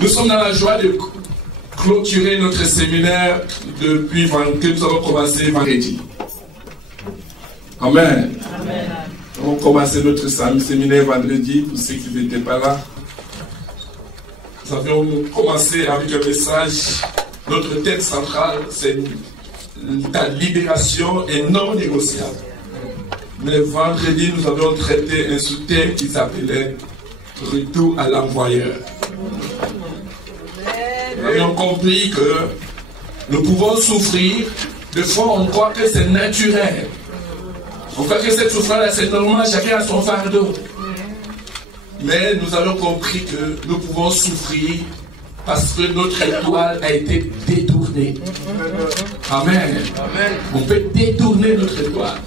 Nous sommes dans la joie de clôturer notre séminaire depuis que nous avons commencé vendredi. Amen. Amen. Nous avons commencé notre séminaire vendredi, pour ceux qui n'étaient pas là. Nous avions commencé avec un message. Notre thème central, c'est ta libération est non négociable. Mais vendredi, nous avions traité un sous-thème qui s'appelait retour à l'envoyeur. Nous avions compris que nous pouvons souffrir. Des fois, on croit que c'est naturel. On croit que cette souffrance-là, c'est normal, chacun a son fardeau. Mais nous avons compris que nous pouvons souffrir parce que notre étoile a été détournée. Amen. Amen. On peut détourner notre étoile.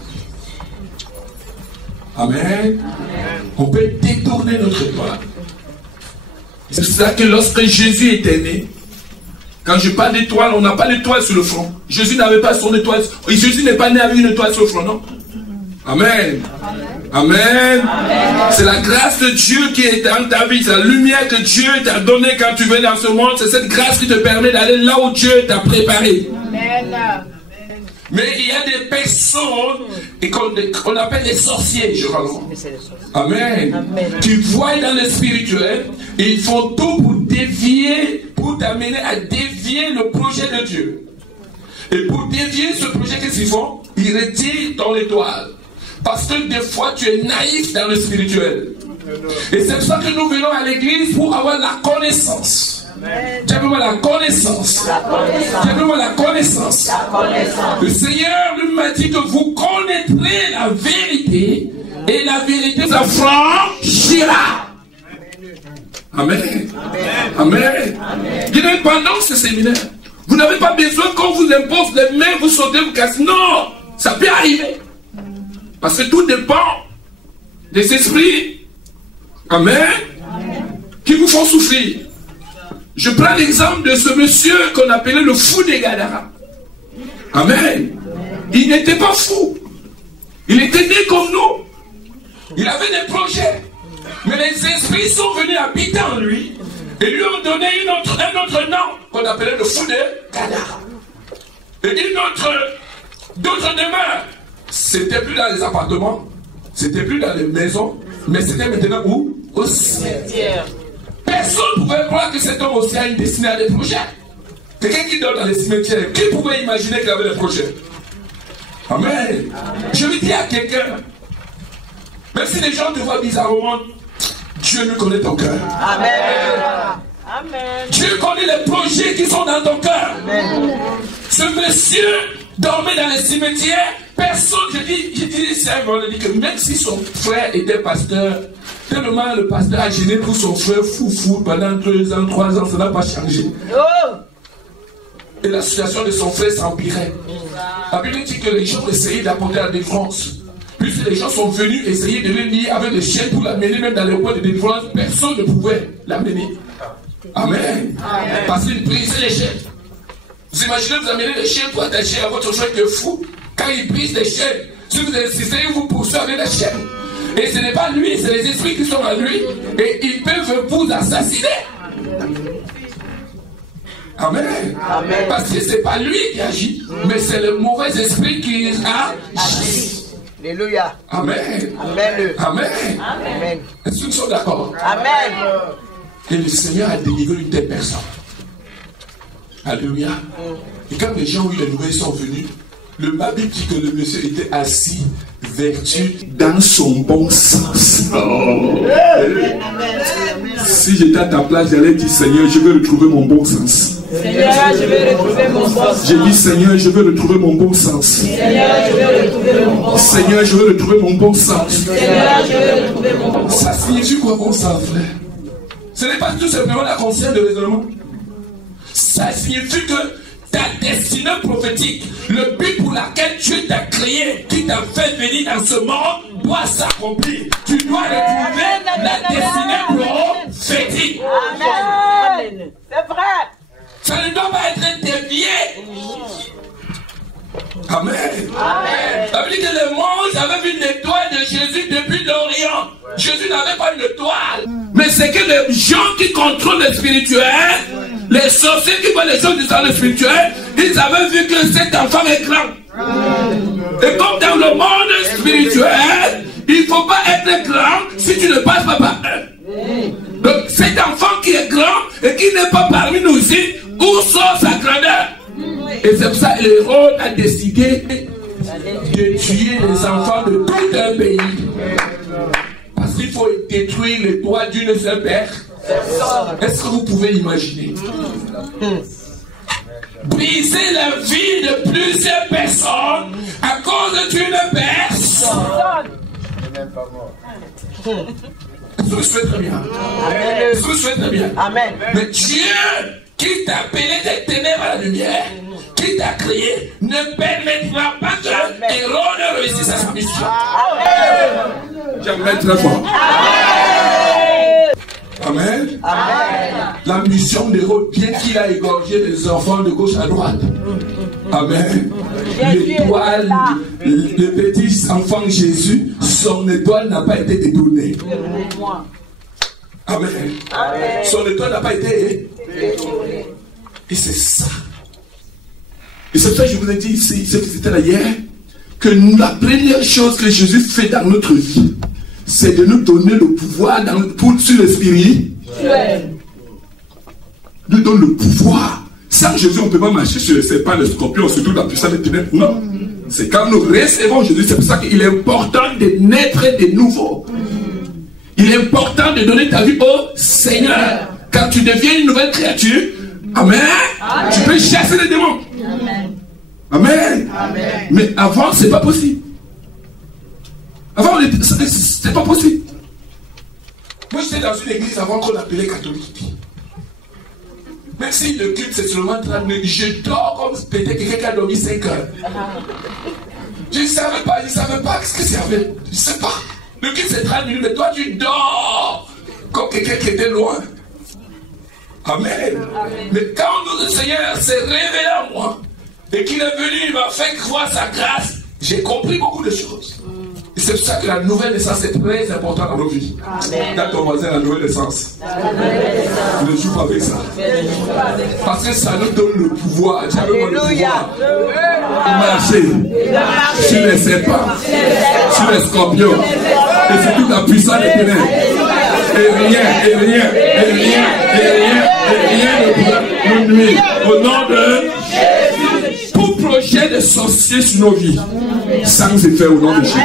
Amen. On peut détourner notre étoile. C'est pour ça que lorsque Jésus était né, quand je parle d'étoile, on n'a pas l'étoile sur le front. Jésus n'avait pas son étoile. Jésus n'est pas né avec une étoile sur le front, non? Amen. Amen. C'est la grâce de Dieu qui est dans ta vie. C'est la lumière que Dieu t'a donnée quand tu viens dans ce monde. C'est cette grâce qui te permet d'aller là où Dieu t'a préparé. Amen. Mais il y a des personnes qu'on appelle des sorciers, je crois. Amen. Amen. Qui voient dans le spirituel et ils font tout pour dévier, pour t'amener à dévier le projet de Dieu. Et pour dévier ce projet, qu'est-ce qu'ils font? Ils retirent ton étoile. Parce que des fois, tu es naïf dans le spirituel. Et c'est pour ça que nous venons à l'église pour avoir la connaissance. Simplement la connaissance. Simplement la connaissance. Le Seigneur lui m'a dit que vous connaîtrez la vérité et la vérité vous affranchira. Amen. Amen. Amen. Pendant ce séminaire, vous n'avez pas besoin qu'on vous impose les mains, vous sautez, vous cassez. Non, ça peut arriver. Parce que tout dépend des esprits, amen, qui vous font souffrir. Je prends l'exemple de ce monsieur qu'on appelait le fou des Gadara. Amen. Il n'était pas fou. Il était né comme nous. Il avait des projets. Mais les esprits sont venus habiter en lui et lui ont donné un autre nom qu'on appelait le fou des Gadara. Et d'autres demeures. C'était plus dans les appartements, c'était plus dans les maisons, mais c'était maintenant où? Au cimetière. Personne ne pouvait croire que cet homme aussi a une destinée à des projets. Quelqu'un qui dort dans les cimetières, qui pouvait imaginer qu'il avait des projets? Amen. Amen. Je veux dire à quelqu'un, même si les gens te voient bizarrement, Dieu lui connaît ton cœur. Amen. Amen. Dieu connaît les projets qui sont dans ton cœur. Amen. Ce monsieur dormait dans les cimetières. Personne, je dis ça, on dit que même si son frère était pasteur, tellement le pasteur a gêné pour son frère fou pendant 2 ans, 3 ans, ça n'a pas changé. Et la situation de son frère s'empirait. La Bible dit que les gens essayaient d'apporter la délivrance. Puis les gens sont venus essayer de le lier avec les chiens pour l'amener même dans les points de délivrance. Personne ne pouvait l'amener. Amen. Amen. Parce qu'il brisait les chaînes. Vous imaginez, vous amenez les chiens pour attacher à votre frère qui est fou. Quand il brise les chaînes, si vous insistez, vous poursuivez avec les chaînes. Et ce n'est pas lui, c'est les esprits qui sont en lui. Et ils peuvent vous assassiner. Amen. Amen. Parce que ce n'est pas lui qui agit, mais c'est le mauvais esprit qui agit. Alléluia. Amen. Amen. Amen. Amen. Est-ce que nous sommes d'accord? Amen. Et le Seigneur a délivré une telle personne. Alléluia. Et quand les gens ont eu les nouvelles sont venus, le Bible dit que le monsieur était assis, vertu, dans son bon sens. Oh. Si j'étais à ta place, j'allais dire Seigneur, je veux retrouver mon bon sens. Seigneur, je veux retrouver mon bon sens. J'ai dit Seigneur, je veux retrouver mon bon sens. Seigneur, je veux retrouver mon bon sens. Seigneur, je veux retrouver mon bon sens. Seigneur, je veux retrouver mon bon sens. Ça signifie quoi bon sens, frère? Ce n'est pas tout simplement la conscience de raisonnement. Ça signifie que ta destinée prophétique, le but pour lequel Dieu t'a créé, qui t'a fait venir dans ce monde, doit s'accomplir. Tu dois retrouver la destinée prophétique. Amen. C'est vrai. Ça ne doit pas être dévié. Amen. Amen. Ça veut dire que le monde avait vu une étoile de Jésus depuis l'Orient. Jésus n'avait pas une étoile. Mais c'est que les gens qui contrôlent le spirituel, les sorciers qui voient les choses dans le spirituel, ils avaient vu que cet enfant est grand. Et comme dans le monde spirituel, il ne faut pas être grand si tu ne passes pas par un. Donc cet enfant qui est grand et qui n'est pas parmi nous ici, où sort sa grandeur? Et c'est pour ça que Hérode a décidé de tuer les enfants de tout un pays. Parce qu'il faut détruire les toits d'une seule père. Est-ce que vous pouvez imaginer? Briser la vie de plusieurs personnes à cause d'une personne. Est-ce que vous souhaitez très bien? Est-ce que vous souhaitez très bien? Amen. Mais Dieu qui t'a appelé des ténèbres à la lumière, qui t'a créé, ne permettra pas que Hérode réussisse à sa mission. J'aimerais très fort. Amen. Amen. La mission d'Hérode, bien qu'il a égorgé les enfants de gauche à droite. Amen. L'étoile, le petit enfant Jésus, son étoile n'a pas été détournée. Amen. Amen. Son étoile n'a pas été détournée. Et c'est ça. Et c'est ça que je vous ai dit ici, c'était là hier, que la première chose que Jésus fait dans notre vie, c'est de nous donner le pouvoir sur l'esprit. Nous donne le pouvoir. Sans Jésus, on ne peut pas marcher sur les serpents, les scorpions, surtout dans la puissance des ténèbres. Non. C'est quand nous recevons Jésus, c'est pour ça qu'il est important de naître de nouveau. Il est important de donner ta vie au Seigneur. Quand tu deviens une nouvelle créature, amen, amen, tu peux chasser les démons. Amen. Amen. Amen. Mais avant, c'est pas possible. Avant, c'est pas possible. Moi, j'étais dans une église avant qu'on l'appelait catholique. Même si le culte, c'est seulement 30 minutes, je dors comme peut-être quelqu'un qui a dormi 5 heures. Je ne savais pas ce que c'était. Je ne sais pas. Le culte, c'est 30 minutes, mais toi, tu dors comme quelqu'un qui était loin. Amen. Amen. Mais quand le Seigneur s'est révélé à moi et qu'il est venu, il m'a fait croire sa grâce, j'ai compris beaucoup de choses. Et c'est pour ça que la nouvelle naissance est très importante dans nos vies. Dans ton voisin, la nouvelle naissance. Ne joue pas avec ça. Parce que ça nous donne le pouvoir. Alléluia. Marcher sur les serpents, sur les scorpions, et surtout la puissance des ténèbres. Et rien ne pourra nous nuire. Au nom de Jésus. Tout projet de sorcier sur nos vies, sans effet au nom de Jésus.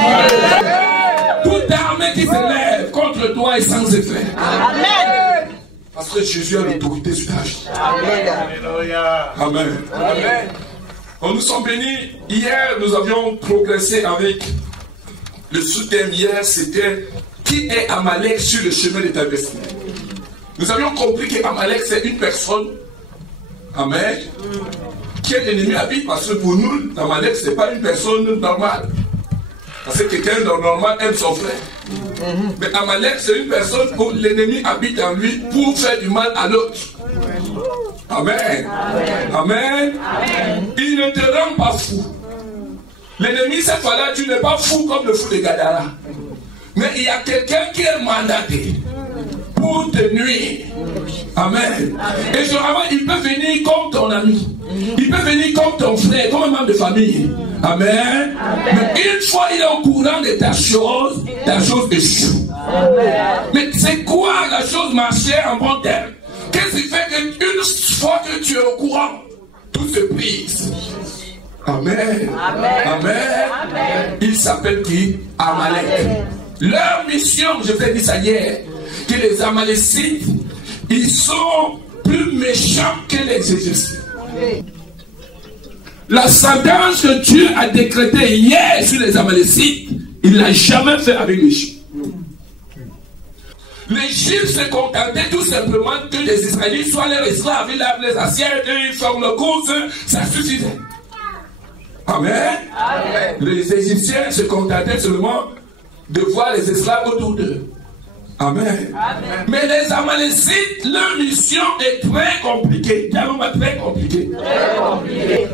Toute armée qui s'élève contre toi est sans effet. Amen. Parce que Jésus a l'autorité sur ta vie. Amen. Amen. Quand nous sommes bénis, hier nous avions progressé avec le sous-thème. Hier c'était qui est Amalek sur le chemin de ta destinée. Nous avions compris que Amalek c'est une personne. Amen. Quel ennemi habite, parce que pour nous, Amalek, ce n'est pas une personne normale. Parce que quelqu'un de normal aime son frère. Mais Amalek, c'est une personne où l'ennemi habite en lui pour faire du mal à l'autre. Amen. Amen. Amen. Il ne te rend pas fou. L'ennemi, cette fois-là, tu n'es pas fou comme le fou de Gadara. Mais il y a quelqu'un qui est mandaté pour te nuire. Amen. Et généralement, il peut venir comme ton ami. Il peut venir comme ton frère, comme un membre de famille. Amen. Mais une fois il est au courant de ta chose échoue. Mais c'est quoi la chose marchait en bon terme? Qu'est-ce qui fait qu'une fois que tu es au courant, tout se brise? Amen. Amen. Il s'appelle qui? Amalek. Leur mission, je vous ai dit ça hier, que les Amalécites, ils sont plus méchants que les Égyptiens. La sentence que Dieu a décrétée hier sur les Amalécites, il ne l'a jamais fait avec l'Égypte. L'Égypte se contentait tout simplement que les Israélites soient leurs esclaves, ils lavent les assiettes, ils font le course, ça suffisait. Amen. Amen. Les Égyptiens se contentaient seulement de voir les esclaves autour d'eux. Amen. Amen. Mais les Amalécites, leur mission est très compliquée. Très compliquée.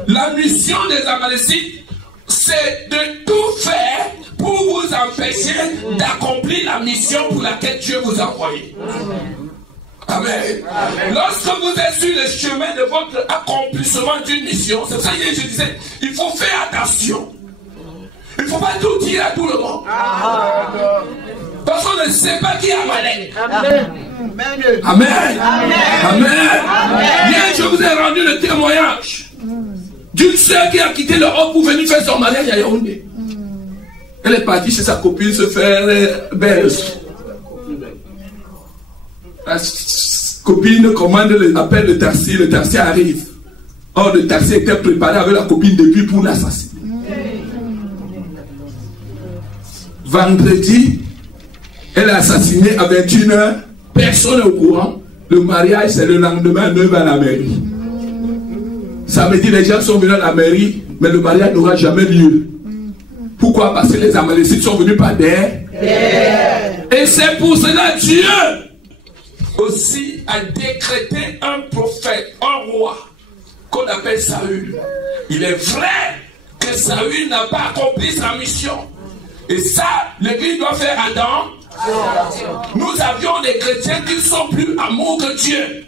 La mission des Amalécites, c'est de tout faire pour vous empêcher d'accomplir la mission pour laquelle Dieu vous a envoyé. Amen. Lorsque vous êtes sur le chemin de votre accomplissement d'une mission, c'est ça que je disais, il faut faire attention. Il ne faut pas tout dire à tout le monde. Parce qu'on ne sait pas qui est Amalek. Amen. Amen. Amen. Hier, je vous ai rendu le témoignage d'une soeur qui a quitté l'Europe pour venir faire son mariage à Yaoundé. Elle est partie chez sa copine se faire belge. La copine appelle le taxi arrive. Or, le taxi était préparé avec la copine depuis pour l'assassiner. Vendredi, elle est assassinée à 21h. Personne n'est au courant. Le mariage, c'est le lendemain à 9h à la mairie. Samedi, les gens sont venus à la mairie, mais le mariage n'aura jamais lieu. Pourquoi? Parce que les Amalécites sont venus par derrière. Et c'est pour cela Dieu aussi a décrété un prophète, un roi, qu'on appelle Saül. Il est vrai que Saül n'a pas accompli sa mission. Et ça, l'Église doit faire attention. Nous avions des chrétiens qui sont plus amour que Dieu.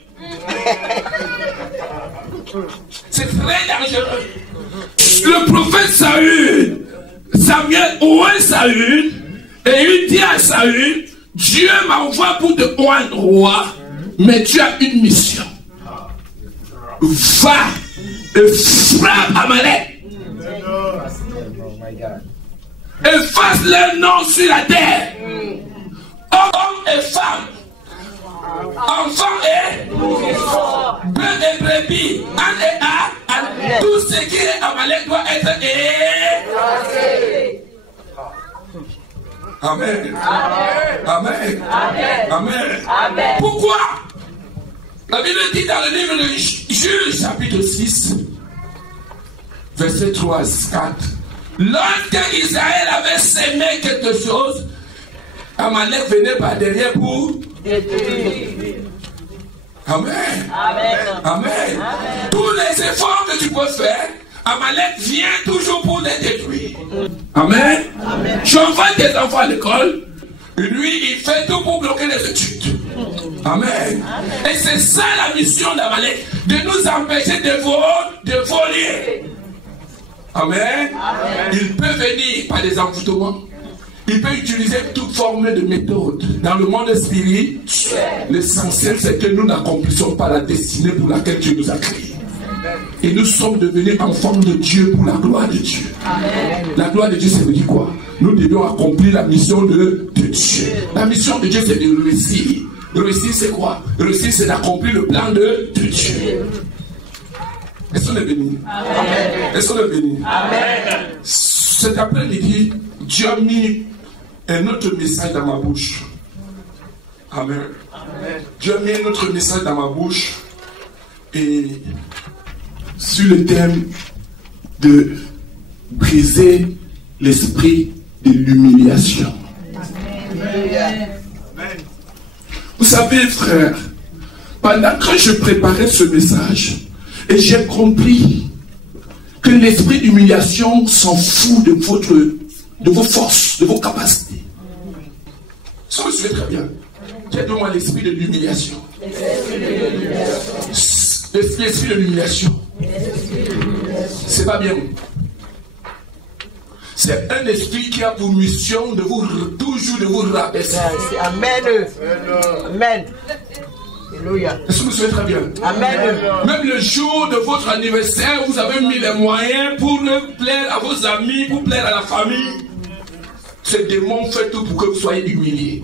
C'est très dangereux. Le prophète Saül, Samuel ouait Saül, et il dit à Saül, Dieu m'envoie pour te rendre roi, mais tu as une mission. Va et frappe Amalek. Efface leur nom sur la terre. Hommes et femmes, enfants et bœufs et brebis, ânes et ânes, tout ce qui est Amalek doit être effacé. Amen. Amen. Amen. Amen. Pourquoi? La Bible dit dans le livre de Juge, chapitre 6, verset 3 à 4. Lorsque Israël avait sémé quelque chose, Amalek venait par derrière pour détruire. Amen. Amen. Amen. Tous les efforts que tu peux faire, Amalek vient toujours pour les détruire. Amen. Amen. J'envoie des enfants à l'école, lui il fait tout pour bloquer les études. Amen. Amen. Et c'est ça la mission d'Amalek, de nous empêcher de voler. Amen. Amen. Il peut venir par des envoûtements. Il peut utiliser toute forme de méthode. Dans le monde spirituel, l'essentiel c'est que nous n'accomplissons pas la destinée pour laquelle Dieu nous a créés. Et nous sommes devenus enfants de Dieu pour la gloire de Dieu. Amen. La gloire de Dieu, ça veut dire quoi? Nous devions accomplir la mission de Dieu. La mission de Dieu, c'est de réussir. Réussir, c'est quoi? Réussir, c'est d'accomplir le plan de Dieu. Est-ce qu'on est béni? Est-ce qu'on est béni? Cet après-midi, Dieu a mis un autre message dans ma bouche. Amen. Dieu a mis un autre message dans ma bouche. Et sur le thème de briser l'esprit de l'humiliation. Vous savez, frère, pendant que je préparais ce message, et j'ai compris que l'esprit d'humiliation s'en fout de vos forces, de vos capacités. Ça me suit très bien. Dites-moi l'esprit de l'humiliation. L'esprit de l'humiliation. C'est pas bien. C'est un esprit qui a pour mission de vous toujours de vous rabaisser. Amen. Amen. Alléluia. Est-ce que vous savez très bien? Amen. Même le jour de votre anniversaire, vous avez mis les moyens pour plaire à vos amis, pour plaire à la famille. Ce démon fait tout pour que vous soyez humiliés.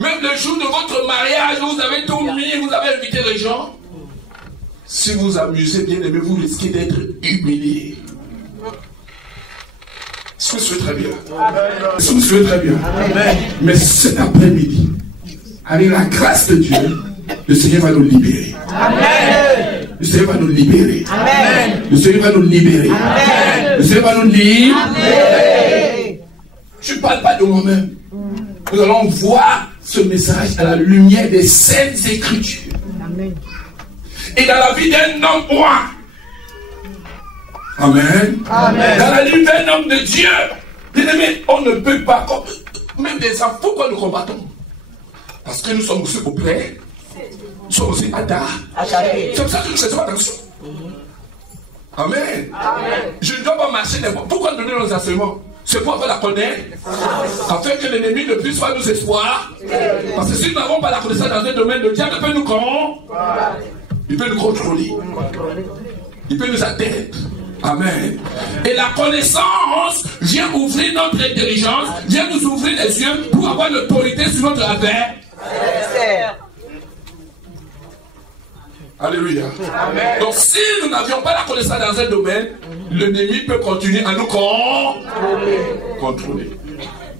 Même le jour de votre mariage, vous avez tout mis, vous avez invité les gens. Si vous amusez bien aimé, vous risquez d'être humilié. Est-ce que vous savez très bien? Est-ce que vous savez très bien? Mais cet après-midi, avec la grâce de Dieu, le Seigneur va nous libérer. Amen. Le Seigneur va nous libérer. Amen. Le Seigneur va nous libérer. Amen. Le Seigneur va nous libérer. Amen. Je ne parle pas de moi-même. Nous allons voir ce message à la lumière des Saintes Écritures. Amen. Et dans la vie d'un homme roi, Amen. Amen. Dans la vie d'un homme de Dieu, bien-aimé, on ne peut pas, même des enfants, pourquoi nous combattons? Parce que nous sommes aussi auprès, nous sommes aussi attaqués. C'est pour ça que nous faisons attention. Amen. Amen. Je ne dois pas marcher n'importe. Pourquoi donner nos enseignements? C'est pour avoir la connaître, afin que l'ennemi ne puisse pas nous espoir. Parce que si nous n'avons pas la connaissance dans un domaine, le diable peut nous il peut nous contrôler. Il peut nous atteindre. Amen. Et la connaissance vient ouvrir notre intelligence, vient nous ouvrir les yeux pour avoir l'autorité sur notre affaire. Alléluia. Amen. Donc si nous n'avions pas la connaissance dans un domaine, l'ennemi peut continuer à nous contrôler.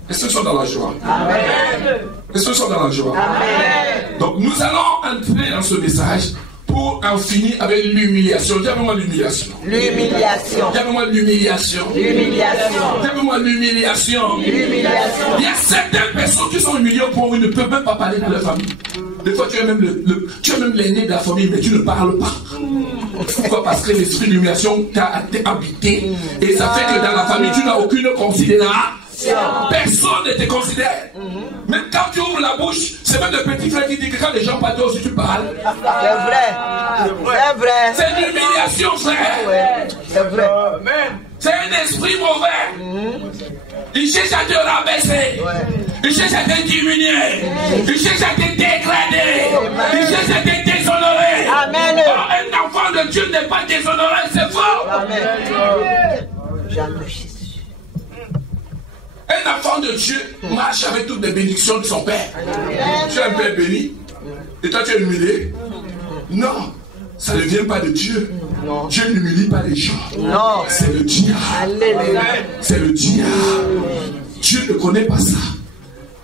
Est-ce que nous sommes dans la joie? Amen. Est-ce que nous sommes dans la joie? Amen. Donc nous allons entrer dans ce message pour en finir avec l'humiliation. Dis-moi l'humiliation. L'humiliation. Dis-moi l'humiliation. L'humiliation. Dis-moi l'humiliation. L'humiliation. Il y a certaines personnes qui sont humiliées pour eux, ne peuvent même pas parler dans leur famille. Des fois, tu es même l'aîné de la famille, mais tu ne parles pas. Pourquoi? Parce que l'esprit d'humiliation t'a habité. Et ça fait que dans la famille, tu n'as aucune considération. Personne ne te considère. Même quand tu ouvres la bouche, c'est même le petit frère qui dit que quand les gens parlent aussi, tu parles. C'est vrai. C'est vrai. C'est une humiliation, frère. C'est vrai. C'est un esprit mauvais. Il cherche à te rabaisser. Il cherche à te diminuer. Il cherche à te dégrader. Il cherche à te déshonorer. Amen. Or, un enfant de Dieu n'est pas déshonoré, c'est faux. Amen. Un enfant de Dieu marche avec toutes les bénédictions de son père. Tu es un père béni et toi tu es humilié. Non, ça ne vient pas de Dieu. Non. Dieu n'humilie pas les gens. Non. C'est le diable. C'est le diable. Dieu ne connaît pas ça.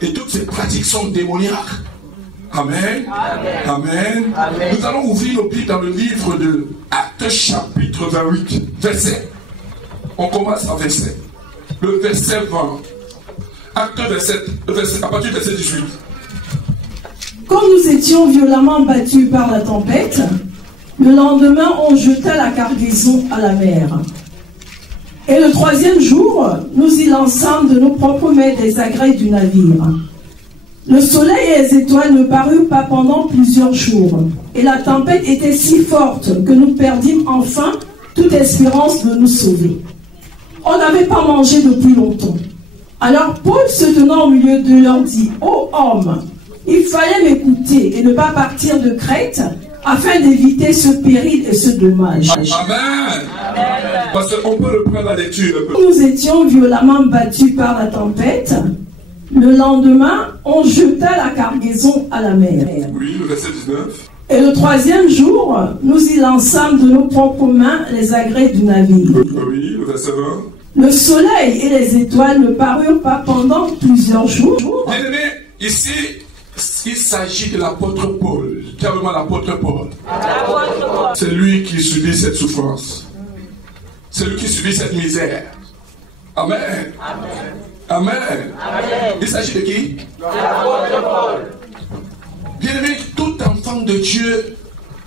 Et toutes ces pratiques sont démoniaques. Amen. Amen. Amen. Nous allons ouvrir nos pieds dans le livre de Actes chapitre 28, verset. On commence à verset. Le verset 20. Acte verset, à partir du verset 18. Quand nous étions violemment battus par la tempête, le lendemain on jeta la cargaison à la mer. Et le troisième jour, nous y lançâmes de nos propres mains des agrès du navire. Le soleil et les étoiles ne parurent pas pendant plusieurs jours. Et la tempête était si forte que nous perdîmes enfin toute espérance de nous sauver. On n'avait pas mangé depuis longtemps. Alors Paul, se tenant au milieu d'eux, leur dit: ô hommes, il fallait m'écouter et ne pas partir de Crète, afin d'éviter ce péril et ce dommage. Amen. Parce qu'on peut reprendre la lecture un peu. Nous étions violemment battus par la tempête. Le lendemain, on jeta la cargaison à la mer. Oui, le verset 19. Et le troisième jour, nous y lançâmes de nos propres mains les agrès du navire. Oui, le verset 20. Le soleil et les étoiles ne parurent pas pendant plusieurs jours. Bien aimé, ici, il s'agit de l'apôtre Paul. Carrément l'apôtre Paul. C'est lui qui subit cette souffrance. C'est lui qui subit cette misère. Amen. Amen. Amen. Il s'agit de qui? L'apôtre Paul. Bien aimé, tout enfant de Dieu,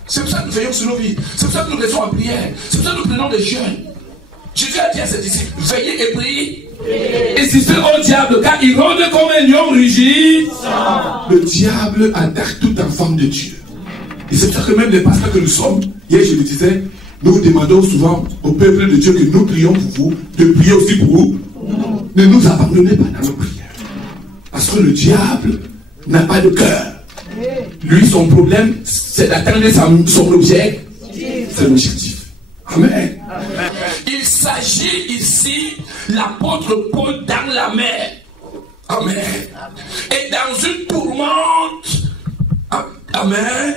c'est pour ça que nous veillons sur nos vies. C'est pour ça que nous restons en prière. C'est pour ça que nous prenons des jeûnes. Jésus a dit à ses disciples: veillez et priez. Insistez au diable, car il rôde comme un lion rugit. Le diable attaque tout enfant de Dieu. Et c'est pour ça que même les pasteurs que nous sommes, hier je le disais, nous demandons souvent au peuple de Dieu que nous prions pour vous, de prier aussi pour vous. Ne nous abandonnez pas dans nos prières. Parce que le diable n'a pas de cœur. Lui, son problème, c'est d'atteindre son objectif. C'est l'objectif. Amen. Il s'agit ici l'apôtre Paul dans la mer. Amen. Et dans une tourmente. Amen.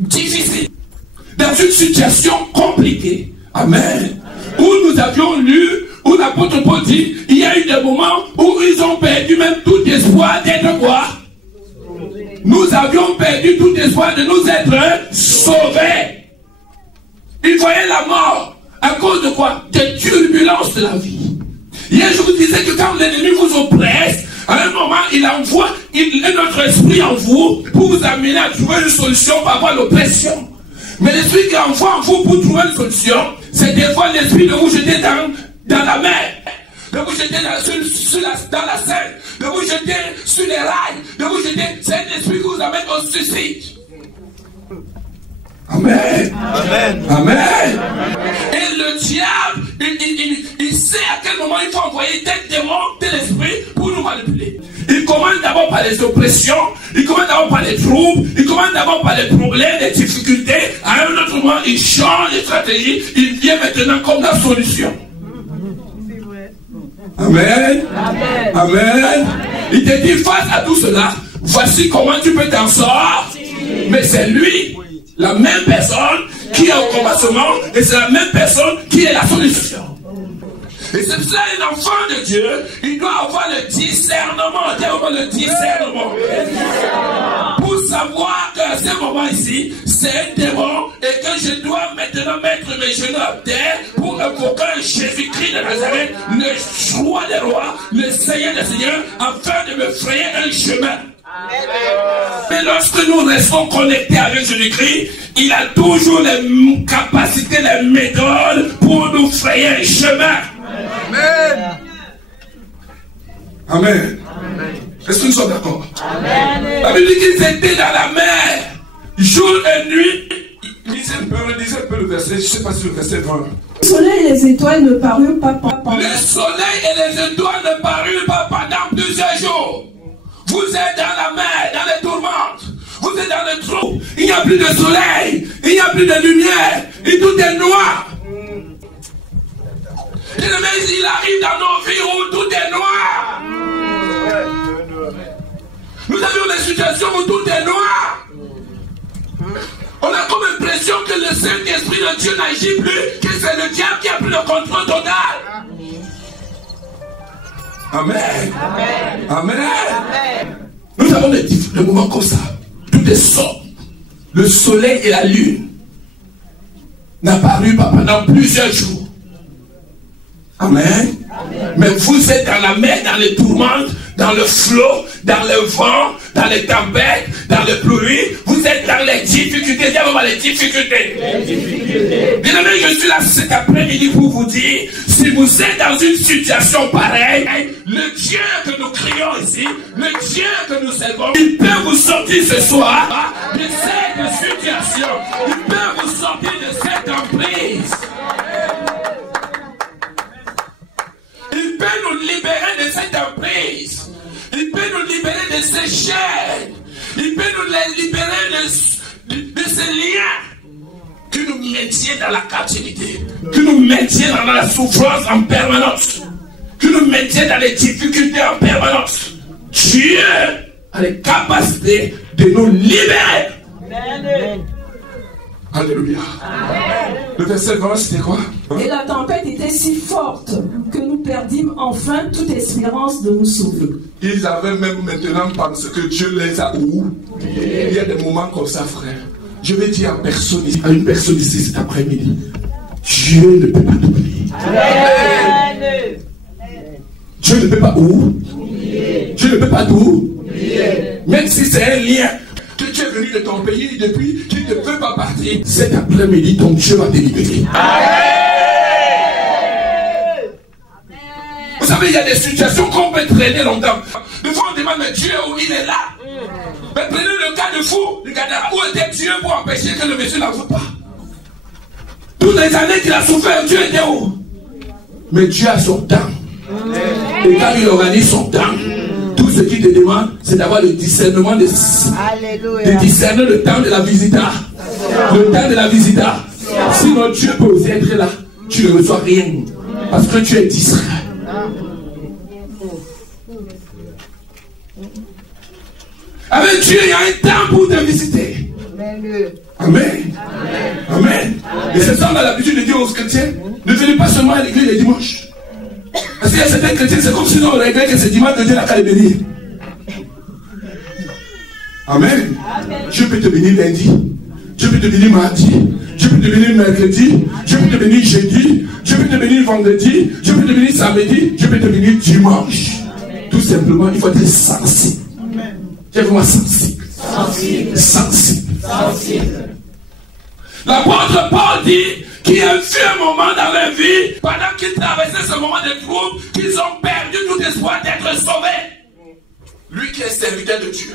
Difficile. Dans une situation compliquée. Amen. Où nous avions lu, où l'apôtre Paul dit, il y a eu des moments où ils ont perdu même tout espoir d'être quoi? Nous avions perdu tout espoir de nous être sauvés. Ils voyaient la mort à cause de quoi? Des turbulences de la vie. Hier, je vous disais que quand l'ennemi vous oppresse, à un moment, il envoie notre esprit en vous pour vous amener à trouver une solution par rapport à l'oppression. Mais l'esprit qui envoie en vous pour trouver une solution, c'est des fois l'esprit de vous jeter dans la mer, de vous jeter dans la Seine, de vous jeter sur les rails, de vous jeter. C'est un esprit qui vous amène au suicide. Amen. Amen. Amen. Et le diable, il sait à quel moment il faut envoyer tel démon, tel esprit pour nous manipuler. Il commence d'abord par les oppressions, il commence d'abord par les troubles, il commence d'abord par les problèmes, les difficultés. À un autre moment, il change de stratégie, il vient maintenant comme la solution. Amen. Amen. Amen. Il te dit face à tout cela, voici comment tu peux t'en sortir. Mais c'est lui, la même personne qui est au commencement, et c'est la même personne qui est la solution. Et c'est pour ça qu'un enfant de Dieu, il doit avoir le discernement. Le discernement. Pour savoir qu'à ce moment ici, c'est un démon et que je dois maintenant mettre mes genoux à terre pour invoquer Jésus-Christ de Nazareth, le roi des rois, le Seigneur des seigneurs, afin de me frayer un chemin. Mais lorsque nous restons connectés avec Jésus-Christ, il a toujours les capacités, les méthodes pour nous frayer un chemin. Amen. Amen. Est-ce que nous sommes d'accord? Amen. La Bible dit qu'ils étaient dans la mer, jour et nuit. Lisez un peu le verset, je ne sais pas si le verset 20. Le soleil et les étoiles ne parurent pas pendant. Le soleil et les étoiles ne parurent pas pendant plusieurs jours. Vous êtes dans la mer, dans les tourmentes. Vous êtes dans le trou. Il n'y a plus de soleil. Il n'y a plus de lumière. Et tout est noir. Et le mec, il arrive dans nos vies où tout est noir. Nous avions des situations où tout est noir. On a comme l'impression que le Saint-Esprit de Dieu n'agit plus, que c'est le diable qui a pris le contrôle total. Amen. Amen. Amen. Amen. Nous avons des moments comme ça. Tout est sombre. Le soleil et la lune n'apparurent pas pendant plusieurs jours. Amen. Amen. Mais vous êtes dans la mer, dans les tourmentes, dans le flot, dans le vent, dans les tempêtes, dans les pluies. Vous êtes dans les difficultés. Dis-moi les difficultés. Bien aimé, je suis là cet après-midi pour vous dire, si vous êtes dans une situation pareille, le Dieu que nous crions ici, le Dieu que nous servons, il peut vous sortir ce soir de cette situation. Il peut vous sortir de cette emprise. Il peut nous libérer de cette emprise. Il peut nous libérer de ces chaînes. Il peut nous libérer de ces liens qui nous maintiennent dans la captivité, qui nous maintiennent dans la souffrance en permanence, qui nous maintiennent dans les difficultés en permanence. Dieu a les capacités de nous libérer. Amen. Alléluia. Amen. Le verset 20, c'était quoi? Et la tempête était si forte que nous perdîmes enfin toute espérance de nous sauver. Ils avaient même maintenant pensé que Dieu les a oubliés. Il y a des moments comme ça, frère. Je vais dire à une personne ici cet après-midi, Dieu ne peut pas t'oublier. Amen. Dieu ne peut pas oublier. Dieu ne peut pas t'oublier. Même si c'est un lien que tu es venu de ton pays depuis, tu ne peux pas partir. Cet après-midi, ton Dieu va te libérer. Vous savez, il y a des situations qu'on peut traîner longtemps. Des fois, on demande, mais Dieu, où il est là? Mais prenez le cas de fou. Regardez, où était Dieu pour empêcher que le monsieur n'en souffre pas? Toutes les années qu'il a souffert, Dieu était où? Mais Dieu a son temps. Et quand il organise son temps, tout ce qu'il te demande, c'est d'avoir le discernement de discerner le temps de la visita. Le temps de la visita. Sinon, Dieu peut aussi être là. Tu ne reçois rien. Parce que tu es distrait. Avec Dieu, il y a un temps pour te visiter. Amen. Amen. Et c'est ça, on a l'habitude de dire aux chrétiens, ne venez pas seulement à l'église les dimanches. Parce qu'il y a certains chrétiens, c'est comme si on regardait que c'est dimanche que Dieu n'a qu'à les bénir. Amen. Dieu peut te bénir lundi. Dieu peut te bénir mardi. Dieu peut te bénir mercredi. Dieu peut te bénir jeudi. Dieu peut te bénir vendredi. Dieu peut te bénir samedi. Dieu peut te bénir dimanche. Tout simplement, il faut être sensible. Tu es vraiment sensible. Sensible. L'apôtre Paul dit qui a vu un moment dans leur vie, pendant qu'ils traversaient ce moment de trouble, qu'ils ont perdu tout espoir d'être sauvés. Lui qui est serviteur de Dieu,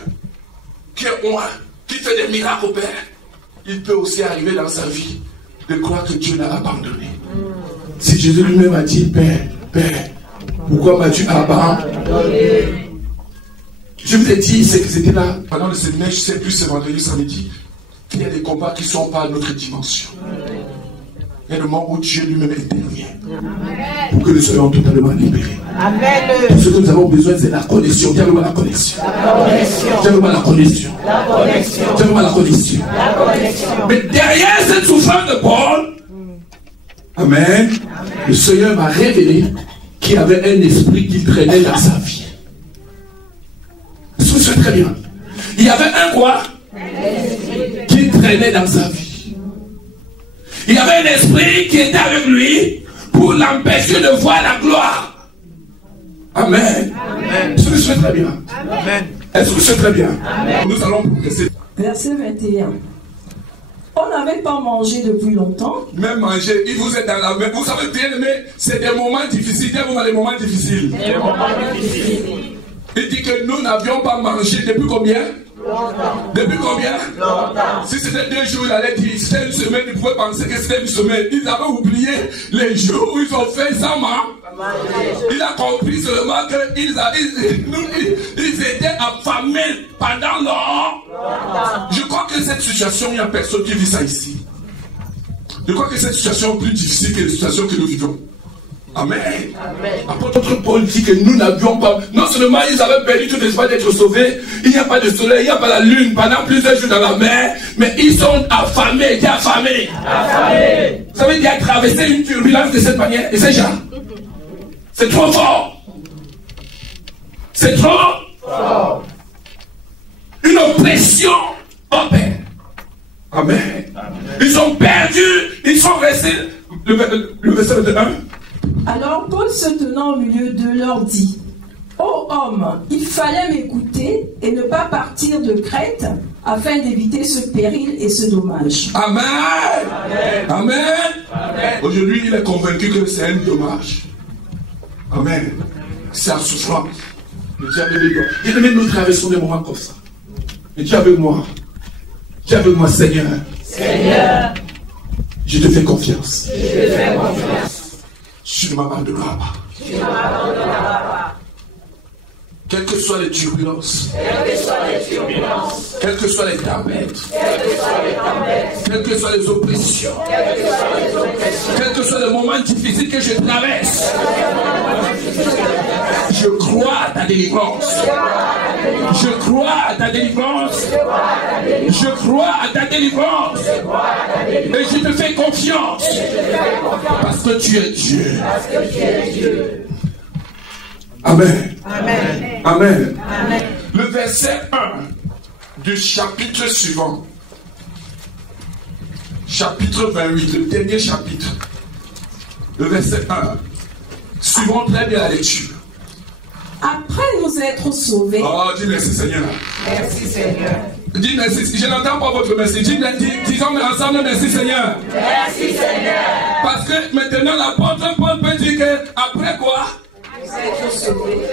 qui est roi, qui fait des miracles au Père, il peut aussi arriver dans sa vie de croire que Dieu l'a abandonné. Si Jésus lui-même a dit, Père, pourquoi m'as-tu abandonné? Je vous ai dit, c'est que c'était là, pendant le séminaire, je ne sais plus, c'est vendredi, samedi, qu'il y a des combats qui ne sont pas à notre dimension. Il y a le moment où Dieu lui-même intervient pour que nous soyons totalement libérés. Amen. Tout ce que nous avons besoin, c'est la connexion. Dites-moi la connexion. Dites-moi la connexion. Dites-moi la connexion. Mais derrière cette souffrance de Paul, Amen, le Seigneur m'a révélé qu'il y avait un esprit qui traînait dans sa vie. Vous savez très bien. Il y avait un quoi qui traînait dans sa vie. Il y avait un esprit qui était avec lui pour l'empêcher de voir la gloire. Amen. Est-ce que vous savez très bien? Amen. Est-ce que vous savez très bien? Amen. Nous allons progresser. Verset 21. On n'avait pas mangé depuis longtemps. Même manger, il vous est dans la main. Vous savez bien, mais c'est des moments difficiles. Des moments difficiles. Des moments difficiles. Il dit que nous n'avions pas mangé depuis combien? Longtemps. Depuis combien? Longtemps. Si c'était 2 jours, il allait dire, si c'était une semaine, il pouvait penser que c'était une semaine. Ils avaient oublié les jours où ils ont fait ça, il a compris seulement qu'ils étaient affamés pendant longtemps. Je crois que cette situation, il n'y a personne qui vit ça ici. Je crois que cette situation est plus difficile que les situations que nous vivons. Amen. Apôtre Paul dit que nous n'avions pas, non seulement ils avaient perdu tout espoir d'être sauvés, il n'y a pas de soleil, il n'y a pas la lune pendant plusieurs jours dans la mer, mais ils sont affamés, affamés. Vous savez, il a traversé une turbulence de cette manière, et c'est genre, c'est trop fort. C'est trop fort. Une oppression opère. Amen. Ils ont perdu, ils sont restés, le verset 21. Alors Paul se tenant au milieu d'eux leur dit: Ô homme, il fallait m'écouter et ne pas partir de Crète afin d'éviter ce péril et ce dommage. Amen. Amen. Amen. Aujourd'hui, il est convaincu que c'est un dommage. Amen. C'est la souffrance. Le diable est libre. Il aime nous traversons des moments comme ça. Mais Dieu avec moi. Dieu avec moi, Seigneur. Seigneur. Je te fais confiance. Je te fais confiance. Tu ne m'abandonneras pas. Tu ne m'abandonneras pas. Quelles que soient les turbulences, quelles que soient les tempêtes, quelles que soient les oppressions, quels que soient les moments difficiles que je traverse, je crois à ta délivrance. Je crois à ta délivrance. Je crois à ta délivrance. Et je te fais confiance. Parce que tu es Dieu. Amen. Amen. Amen. Amen. Le verset 1 du chapitre suivant. Chapitre 28, le dernier chapitre. Le verset 1. Suivons très bien la lecture. Après nous être sauvés. Oh, dis merci Seigneur. Merci Seigneur. Dis merci. Je n'entends pas votre merci. Disons ensemble merci Seigneur. Merci Seigneur. Parce que maintenant l'apôtre Paul peut dire que après quoi?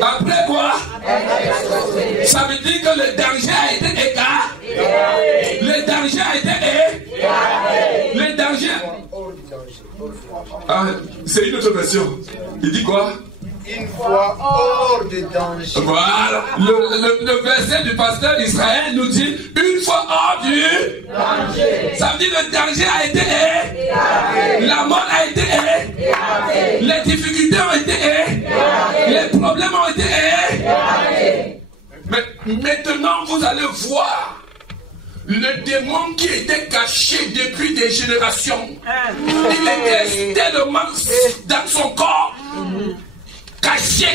Après quoi? Ça veut dire que le danger a été écarté. Le danger a été écarté. Le danger. Ah, c'est une autre version. Il dit quoi? Une fois hors de danger. Voilà. Le verset du pasteur d'Israël nous dit une fois hors du danger. Ça veut dire que le danger a été écarté. La mort a été écartée. Les difficultés ont été écartées. Les problèmes ont été écartés. Mais maintenant vous allez voir le démon qui était caché depuis des générations. Il était tellement dans son corps. Caché.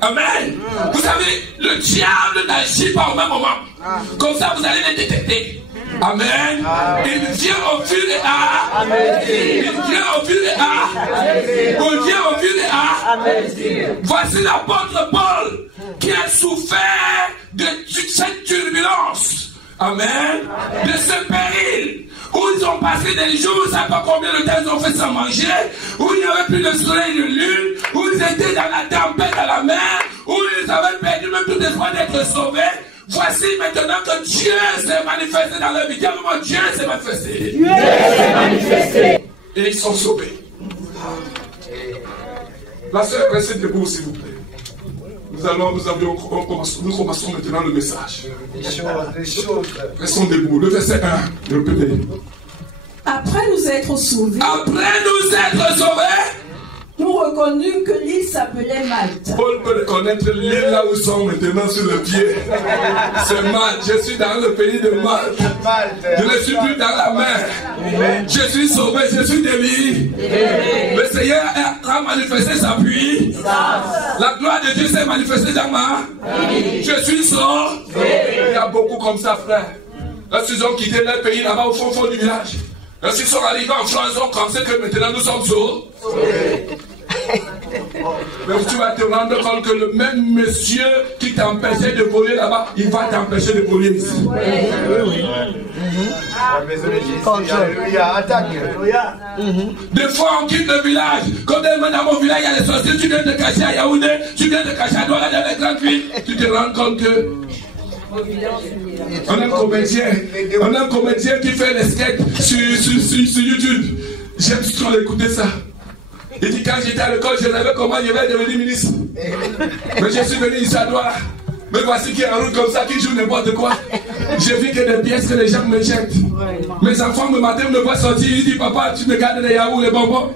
Amen. Vous savez, le diable n'agit pas au même moment. Comme ça, vous allez les détecter. Amen. Il vient au fur et à. Il vient au fur et à. Il vient au fur et à. Voici l'apôtre Paul qui a souffert de cette turbulence. Amen. De ce péril où ils ont passé des jours, ça ne pas combien de temps ils ont fait sans manger, où il n'y avait plus de soleil, de lune, où ils étaient dans la tempête à la mer, où ils avaient perdu même tout espoir d'être sauvés. Voici maintenant que Dieu s'est manifesté dans leur vie. Dieu s'est manifesté. Dieu s'est manifesté. Et ils sont sauvés. La sœur, restez debout s'il vous plaît. Nous commençons maintenant le message. Restons debout. Le verset 1, répétez. Après nous être sauvés. Après nous être sauvés. Nous reconnûmes que l'île s'appelait Malte. Paul peut reconnaître l'île là où nous sommes maintenant sur le pied. C'est Malte. Je suis dans le pays de Malte. Je ne suis plus dans la mer. Je suis sauvé, je suis délivré. Le Seigneur a manifesté sa pluie. La gloire de Dieu s'est manifestée dans ma vie. Je suis sauvé. Il y a beaucoup comme ça, frère. Lorsqu'ils ont quitté leur pays là-bas au fond du village. Lorsqu'ils sont arrivés en France, ils ont pensé que maintenant nous sommes sauvés. Mais tu vas te rendre compte que le même monsieur qui t'empêchait de voler là-bas, il va t'empêcher de voler ici. Des fois on quitte le village. Quand dans mon village il y a les sorciers, tu viens te cacher à Yaoundé, tu viens te cacher à Douala dans les grandes villes, tu te rends compte que on a un comédien qui fait les sketchs sur YouTube. J'aime trop écouter ça. Il dit quand j'étais à l'école, je savais comment je vais devenir ministre. Mais je suis venu ici à Douala. Mais voici qui est en route comme ça, qui joue n'importe quoi. J'ai vu que des pièces que les gens me jettent. Mes enfants le matin me voient sortir, ils disent papa, tu me gardes les yaourts, les bonbons.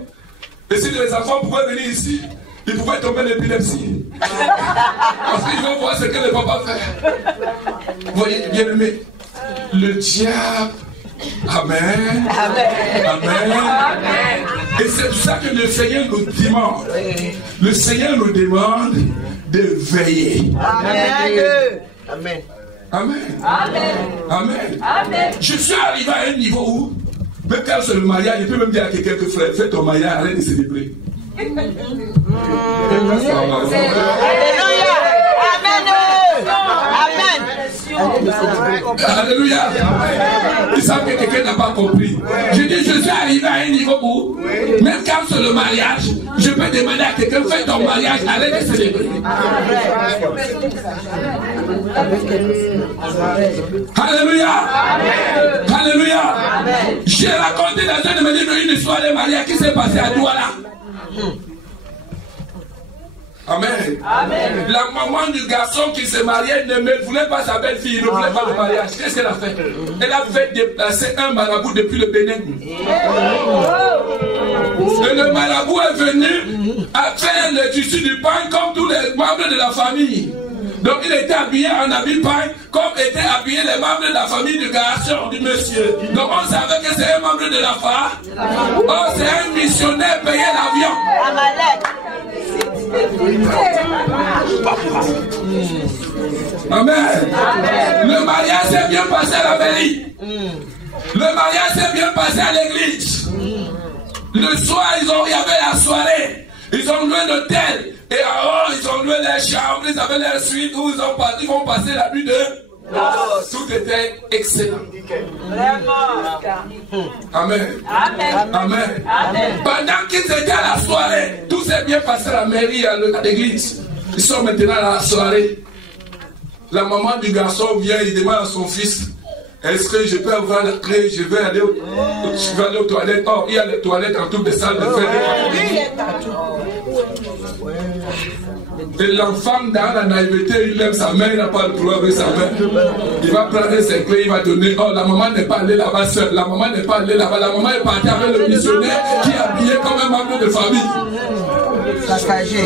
Et si les enfants pouvaient venir ici, ils pouvaient tomber d'épilepsie. Parce qu'ils vont voir ce que le papa fait. Vous voyez, bien aimé, le diable. Amen. Amen. Amen. Et c'est pour ça que le Seigneur nous demande. Le Seigneur nous demande de veiller. Amen. Amen. Amen. Amen. Amen. Je suis arrivé à un niveau où, même quand c'est le mariage, je peux même dire à quelqu'un que frère, fais ton mariage, arrête de célébrer. Alléluia. Alléluia. Ils savent que quelqu'un n'a pas compris. Je dis, je suis arrivé à un niveau où, même quand c'est le mariage, je peux demander à quelqu'un, fais ton mariage, arrête de célébrer. Alléluia. Alléluia. J'ai raconté dans un de mes livres une histoire de mariage qui s'est passée à Douala. Amen. Amen. La maman du garçon qui s'est marié ne voulait pas sa belle-fille, ne voulait pas le mariage. Qu'est-ce qu'elle a fait? Elle a fait déplacer un marabout depuis le Bénin. Et le marabout est venu à faire le tissu du pain comme tous les membres de la famille. Donc il était habillé en habit pain comme étaient habillés les membres de la famille du garçon, du monsieur. Donc on savait que c'est un membre de la femme. Oh, c'est un missionnaire payé l'avion. Amen. Le mariage s'est bien passé à la mairie. Le mariage s'est bien passé à l'église. Le soir, il y avait la soirée. Ils ont loué l'hôtel. Et alors, ils ont loué les chambres. Ils avaient leur suite où ils vont passer la nuit de... Tout était excellent. Amen. Amen. Amen. Amen. Pendant qu'ils étaient à la soirée, tout s'est bien passé à la mairie, à l'église. Ils sont maintenant à la soirée. La maman du garçon vient, il demande à son fils, est-ce que je peux avoir la clé? Je vais aller aux toilettes. Oh, il y a les toilettes en toutes les salles de fête. Et l'enfant dans la naïveté, il aime sa mère, il n'a pas le problème avec sa mère. Il va prendre ses clés, il va donner. Oh, la maman n'est pas allée là-bas seule. La maman n'est pas allée là-bas. La maman est partie avec le missionnaire qui est habillé comme un membre de famille. Saccagé.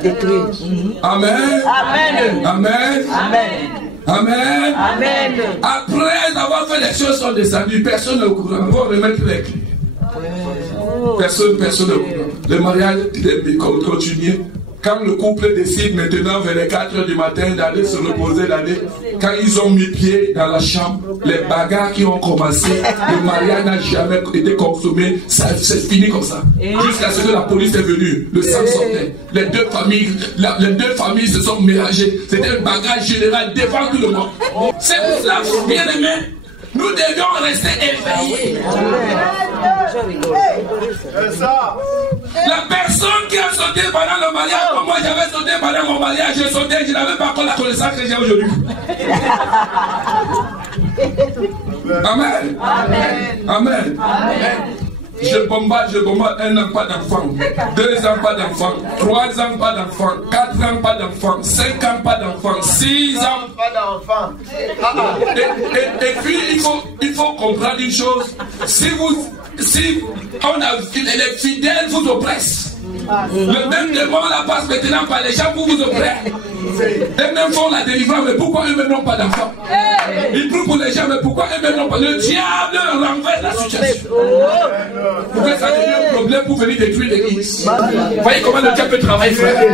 Détruit. Amen. Amen. Amen. Amen. Amen. Amen. Après avoir fait les choses sont descendues, personne n'est au courant. On va remettre les clés. Personne n'est au courant. Le mariage continue. Quand le couple décide maintenant vers les 4 h du matin d'aller se reposer, quand ils ont mis pied dans la chambre, les bagarres qui ont commencé, le mariage n'a jamais été consommé, ça c'est fini comme ça. Jusqu'à ce que la police est venue, le sang sortait. Les deux familles se sont mélangées. C'était une bagarre générale devant tout le monde. C'est pour cela, bien aimé. Nous devions rester éveillés. La personne qui a sauté pendant le mariage, comme moi j'avais sauté pendant mon mariage, j'ai sauté, je n'avais pas encore la connaissance que j'ai aujourd'hui. Amen. Amen. Amen. Amen. Je bombarde, un an pas d'enfant, 2 ans pas d'enfant, 3 ans pas d'enfant, 4 ans pas d'enfant, 5 ans pas d'enfant, 6 ans pas d'enfant. Et puis il faut comprendre une chose, si les fidèles vous oppressent, le même démon la passe maintenant par les gens pour vous opérer. Eux-mêmes font la délivrance, mais pourquoi eux-mêmes n'ont pas d'enfants? Ils prient pour les gens, mais pourquoi eux-mêmes n'ont pas? Le diable renverse la situation. Pourquoi ça devient un problème pour venir détruire l'église? Voyez comment le diable peut travailler, frère.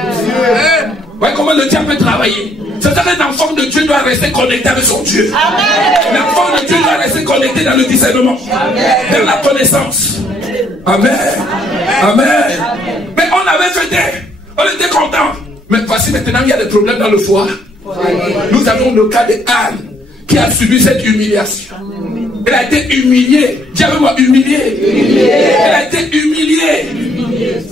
Voyez comment le diable peut travailler. C'est-à-dire qu'un enfant de Dieu doit rester connecté avec son Dieu. L'enfant de Dieu doit rester connecté dans le discernement, dans la connaissance. Amen. Amen. Mais on avait fêté, on était content. Mais voici maintenant, il y a des problèmes dans le foie. Nous avons le cas de Anne qui a subi cette humiliation. Elle a été humiliée. Dis avec moi, humiliée. Elle a été humiliée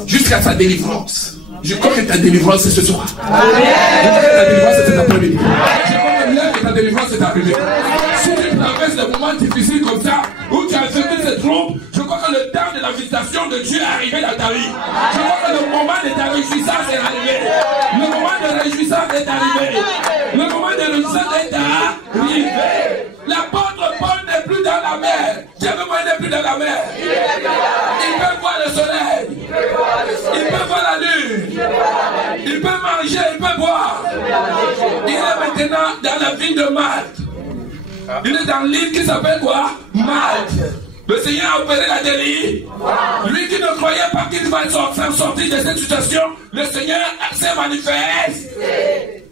jusqu'à sa délivrance. Je crois que ta délivrance c'est ce soir. Je crois que ta délivrance c'est cet après-midi. Je crois que ta délivrance c'est après-midi. Si tu traverses des moments difficiles comme ça, où tu as fait cette trompe, je crois que le temps de la visitation de Dieu est arrivé dans ta vie. Je crois que le moment de ta réjouissance est arrivé. Le moment de réjouissance est arrivé. Le moment de réjouissance est arrivé. L'apôtre Paul n'est plus dans la mer. Dieu n'est plus dans la mer. Il peut voir le soleil. Il peut voir la lune. Il peut manger, il peut boire. Il est maintenant dans la ville de Malte. Il est dans l'île qui s'appelle quoi? Malte. Le Seigneur a opéré la délivrance. Lui qui ne croyait pas qu'il va sortir de cette situation, le Seigneur s'est manifesté.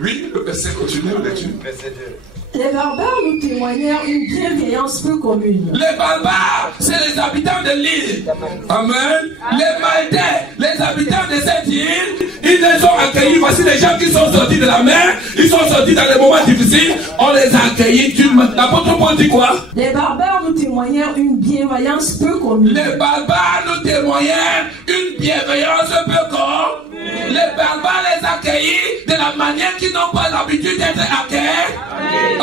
Oui, le verset continue, le verset 2. Les barbares nous témoignèrent une bienveillance peu commune. Les barbares, c'est les habitants de l'île. Amen. Les Maltais, les habitants de cette île, ils les ont accueillis. Voici les gens qui sont sortis de la mer. Ils sont sortis dans les moments difficiles. On les a accueillis. L'apôtre Paul dit quoi? Les barbares nous témoignèrent une bienveillance peu commune. Les barbares nous témoignèrent une bienveillance peu commune. Les barbares les accueillis de la manière qu'ils n'ont pas l'habitude d'être accueillis.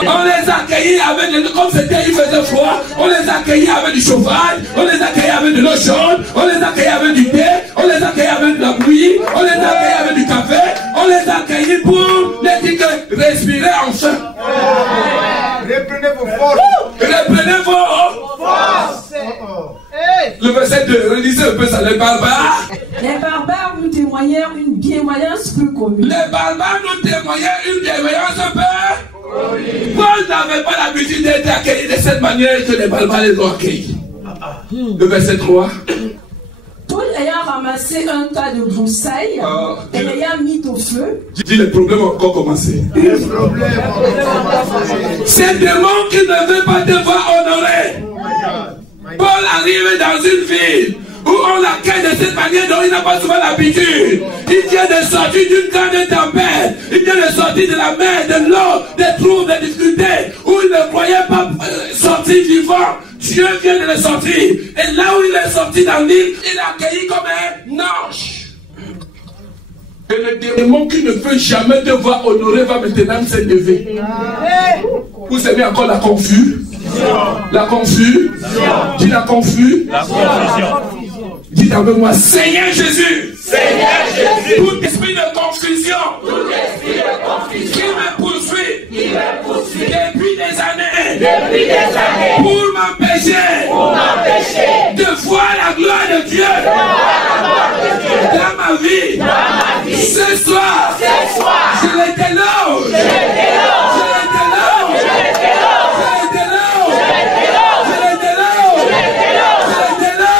On les accueillit avec, comme c'était, il faisait froid, on les accueillit avec du chauffage, on les accueillit avec de l'eau chaude, on les accueillit avec du thé, on les accueillit avec de la bouillie, on les accueillit avec du café, on les accueillit pour les dire que respirez enfin. Reprenez vos forces. Reprenez vos forces. Le verset 2, relisez un peu ça, les barbares. Les barbares nous témoignèrent une bienveillance peu commune. Les barbares nous témoignèrent une bienveillance peu commune. Paul n'avait pas l'habitude d'être accueilli de cette manière que les barbares les ont accueillis. Le verset 3. Paul ayant ramassé un tas de broussailles et l'ayant mis au feu. Dis le problème a encore commencé. C'est des démons qui ne veulent pas te voir honorer. Paul arrive dans une ville où on l'accueille de cette manière dont il n'a pas souvent l'habitude. Il vient de sortir d'une grande tempête. Il vient de sortir de la mer, de l'eau, des troubles, des difficultés, où il ne croyait pas sortir vivant. Dieu vient de le sortir. Et là où il est sorti dans l'île, il est accueilli comme un ange. Et le démon qui ne peut jamais te voir honorer va maintenant se lever. Vous aimez encore la confusion? La confusion. Dis la confusion. Dites avec moi, Seigneur Jésus. Seigneur Jésus. Tout esprit de confusion. Tout esprit de confusion. Qui me poursuit. Qui me poursuit. Depuis des années. Depuis des années. Pour m'empêcher. Pour m'empêcher. De voir la gloire de Dieu. Dans ma vie. Dans ma vie. Ce soir. Ce soir. Je les déloge. Je les déloge. Je les déloge. Je les déloge. Je les déloge. Je les déloge. Je les déloge. Je les déloge.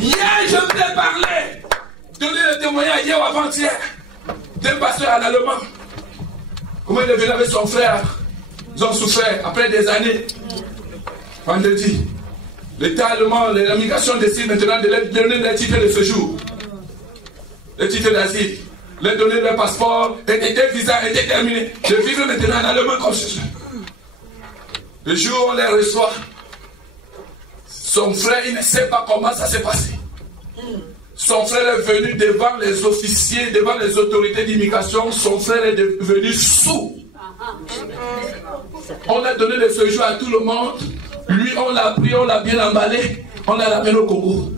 Hier, je vous ai parlé, donné le témoignage hier ou avant-hier, d'un pasteur en Allemagne. Comment il est venu avec son frère. Ils ont souffert après des années. Vendredi, l'État allemand, l'immigration décide maintenant de leur donner les titres de séjour, les titres d'asile. les données de passeport, et des visas étaient terminés. Je vivais maintenant dans le même comme ceci. Le jour où on les reçoit, son frère, il ne sait pas comment ça s'est passé. Son frère est venu devant les officiers, devant les autorités d'immigration. Son frère est devenu sourd. On a donné le séjour à tout le monde. Lui, on l'a pris, on l'a bien emballé. On l'a ramené au Congo.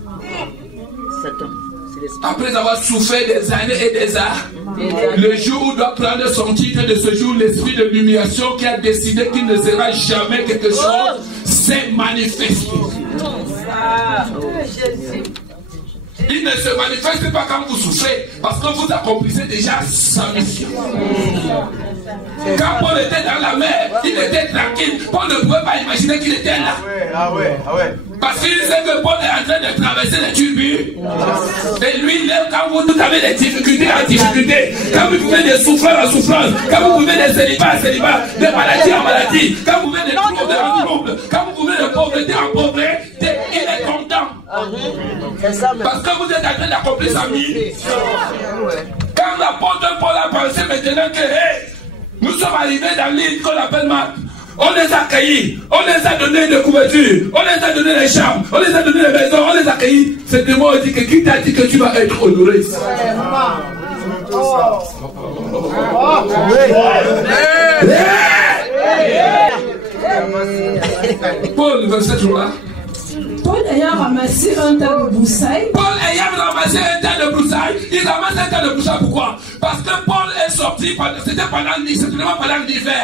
Après avoir souffert des années et des années, le jour où il doit prendre son titre de séjour, l'esprit de l'humiliation qui a décidé qu'il ne sera jamais quelque chose s'est manifesté. Il ne se manifeste pas quand vous souffrez, parce que vous accomplissez déjà sa mission. Quand Paul était dans la mer, il était tranquille. Paul ne pouvait pas imaginer qu'il était là. Parce qu'il sait que Paul est en train de traverser les tribus. Et lui, quand vous avez des difficultés en difficulté, quand vous vivez des souffrances en souffrance, quand vous vivez des célibats en célibat, des maladies en maladie, quand vous vivez des troubles en troubles, quand vous vivez de pauvreté en pauvreté, il est content. Parce que vous êtes en train d'accomplir sa mission. Quand l'apôtre Paul a pensé maintenant que nous sommes arrivés dans l'île qu'on appelle Marc, on les a accueillis, on les a donné de couverture, on les a donné les chambres, on les a donné les maisons, on les a accueillis. C'est de moi dit que qui t'a dit que tu vas être honoré? Paul, verset 3. Paul ayant ramassé un tas de broussailles. Paul ayant ramassé un tas de broussailles, il ramasse un tas de broussailles. Pourquoi? Parce que Paul est sorti, c'était pendant l'hiver.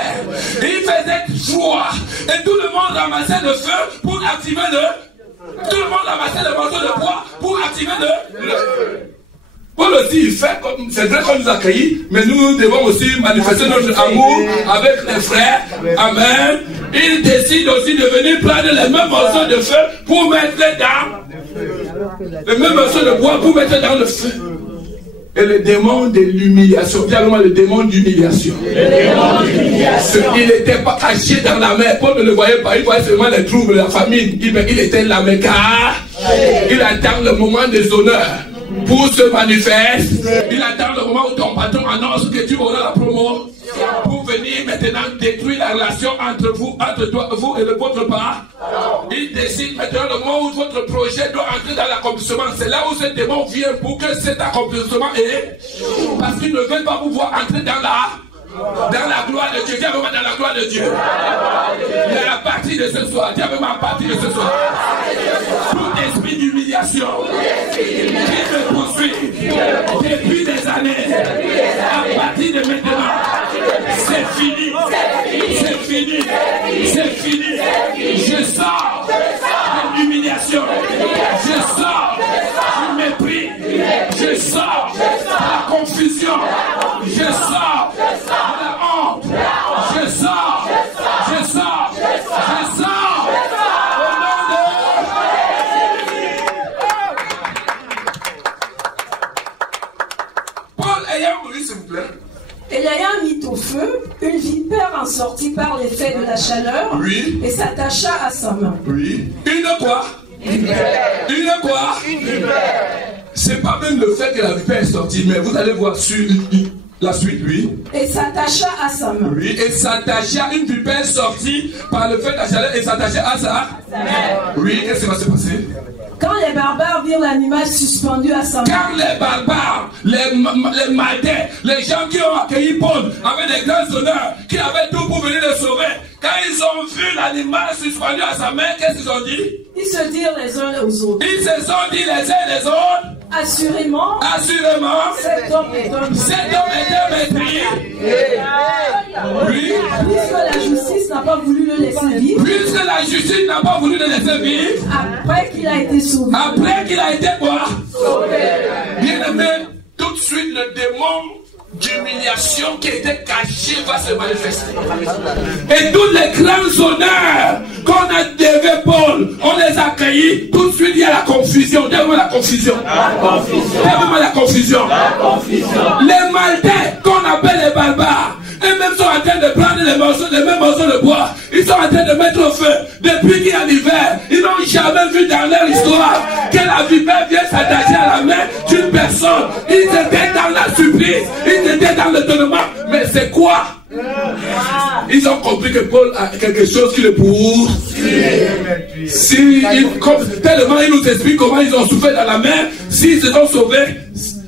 Et il faisait froid. Et tout le monde ramassait le feu pour activer le... Tout le monde ramassait le morceau de bois pour activer le feu. Paul aussi, il fait comme... C'est vrai qu'on nous a accueillis, mais nous devons aussi manifester notre amour avec les frères. Amen. Il décide aussi de venir prendre les mêmes morceaux de feu pour mettre dans... Les mêmes morceaux de bois pour mettre dans le feu. Et le démon de l'humiliation, finalement le démon d'humiliation. Il n'était pas caché dans la mer. Paul ne le voyait pas, il voyait seulement les troubles, la famine. Il était là, mais car il attend le moment des honneurs pour se manifester. Il attend le moment où ton patron annonce que tu auras la promo pour venir maintenant détruire la relation entre vous, vous et votre part. Il décide maintenant le moment où votre projet doit entrer dans l'accomplissement. C'est là où ce démon vient pour que cet accomplissement est. Parce qu'il ne veut pas vous voir entrer dans la gloire de Dieu. Viens vraiment dans la gloire de Dieu. Et à partir de ce soir, viens vraiment à partir de ce soir. Tout esprit d'humiliation qui me poursuit depuis des années, à partir de maintenant, c'est fini. C'est fini. C'est fini. Je sors de l'humiliation. Je sors du mépris. Je sors de la confusion. Je sors de la honte. Je sors. Je sors. Je sors. Paul ayant mouru, s'il vous plaît. Et l'ayant mis au feu, une vipère en sortit par l'effet de la chaleur, oui, et s'attacha à sa main. Oui. Une quoi? Une quoi? C'est pas même le fait que la vipère est sortie, mais vous allez voir sur la suite, oui. Et s'attacha à sa main. Oui, et s'attacha, une vipère sortie par le fait de la chaleur et s'attacha à sa main. Oui, qu'est-ce qui va se passer? Quand les barbares virent l'animal suspendu à sa main. Quand les barbares, les Maltais, les gens qui ont accueilli Paul avec des grands honneurs, qui avaient tout pour venir le sauver, quand ils ont vu l'animal suspendu à sa main, qu'est-ce qu'ils ont dit? Ils se dirent les uns aux autres. Ils se sont dit les uns les autres. Assurément, cet homme est un mépris. Oui. Puisque la justice n'a pas voulu le laisser vivre. Puisque la justice n'a pas voulu le laisser vivre. Après qu'il a été sauvé. Après qu'il a été quoi? Sauvé. Bien aimé, tout de suite le démon d'humiliation qui était caché va se manifester. Et tous les grands honneurs qu'on a devant Paul, on les a accueillis. Tout de suite il y a la confusion. Dis-moi la confusion. Dis-moi la confusion. Les Maltais qu'on appelle les barbares, eux-mêmes sont en train de prendre les mêmes morceau de bois. Ils sont en train de mettre au feu. Depuis qu'il y a l'hiver, ils n'ont jamais vu dans leur histoire que la vipère vient s'attacher à la main d'une personne. Ils étaient dans la supplice, ils étaient dans l'étonnement. Mais c'est quoi? Ils ont compris que Paul a quelque chose qui le poursuit. Tellement il nous explique comment ils ont souffert dans la mer. S'ils se sont sauvés,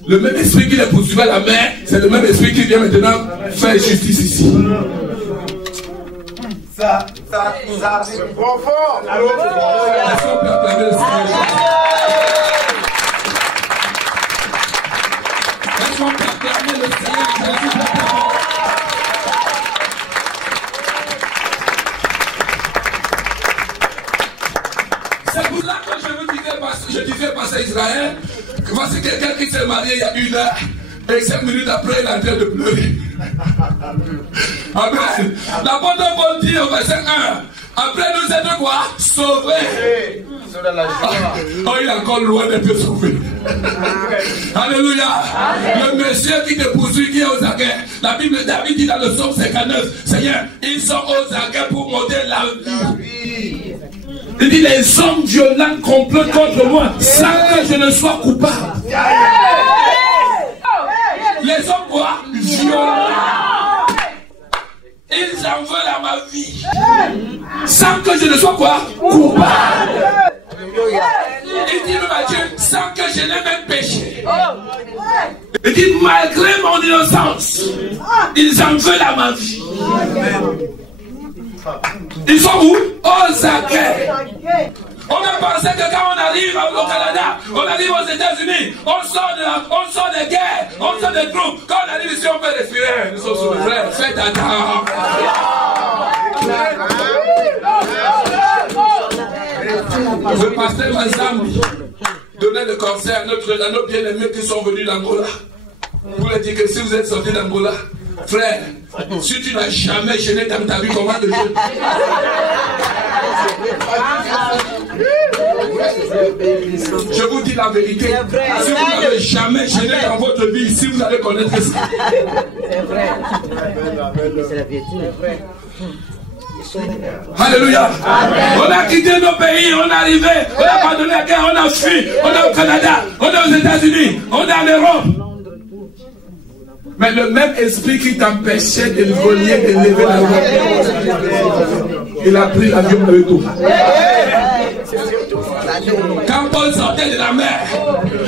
le même esprit qui les poursuivait à la mer, c'est le même esprit qui vient maintenant faire justice ici. Ça, c'est profond. Est-ce qu'on peut acclamer le Seigneur? Est-ce qu'on peut acclamer le Seigneur? C'est pour ça que je disais passer à Israël, que voici quelqu'un qui s'est marié il y a 1 heure, et 5 minutes après, il est en train de pleurer. Amen. L'apôtre Paul dit au verset 1, après nous être quoi? Sauvés. Oh, il est encore loin d'être sauvé. Alléluia. Le monsieur qui te poursuit, qui est aux aguets. La Bible, David dit dans le psaume 59, Seigneur, ils sont aux aguets pour monter la vie. Il dit, les hommes violents complotent contre moi sans que je ne sois coupable. Les hommes quoi? Violents. Ils en veulent à ma vie sans que je ne sois quoi? Coupable. Il dit même à Dieu sans que je n'ai même péché. Il dit malgré mon innocence, ils en veulent à ma vie. Ils sont où? Aux aguets. On a pensé que quand on arrive au Canada, on arrive aux États-Unis, on sort des guerres, on sort des troupes. Quand on arrive ici, on peut respirer. Nous sommes sous le frère. Faites attendre. Le pasteur Mazambi donnait le conseil à nos bien-aimés qui sont venus d'Angola. Pour leur dire que si vous êtes sortis d'Angola, frère, si tu n'as jamais gêné dans ta vie, comment de jeûner? Je vous dis la vérité. Si vous n'avez jamais gêné dans votre vie, ici vous allez connaître ça. C'est vrai. C'est la vérité. Alléluia. On a quitté nos pays, on est arrivé, on a abandonné la guerre, on a fui, on est au Canada, on est aux États-Unis, on est en Europe. Mais le même esprit qui t'empêchait de voler, de lever la main, il a pris l'avion avec toi. Quand Paul sortait de la mer,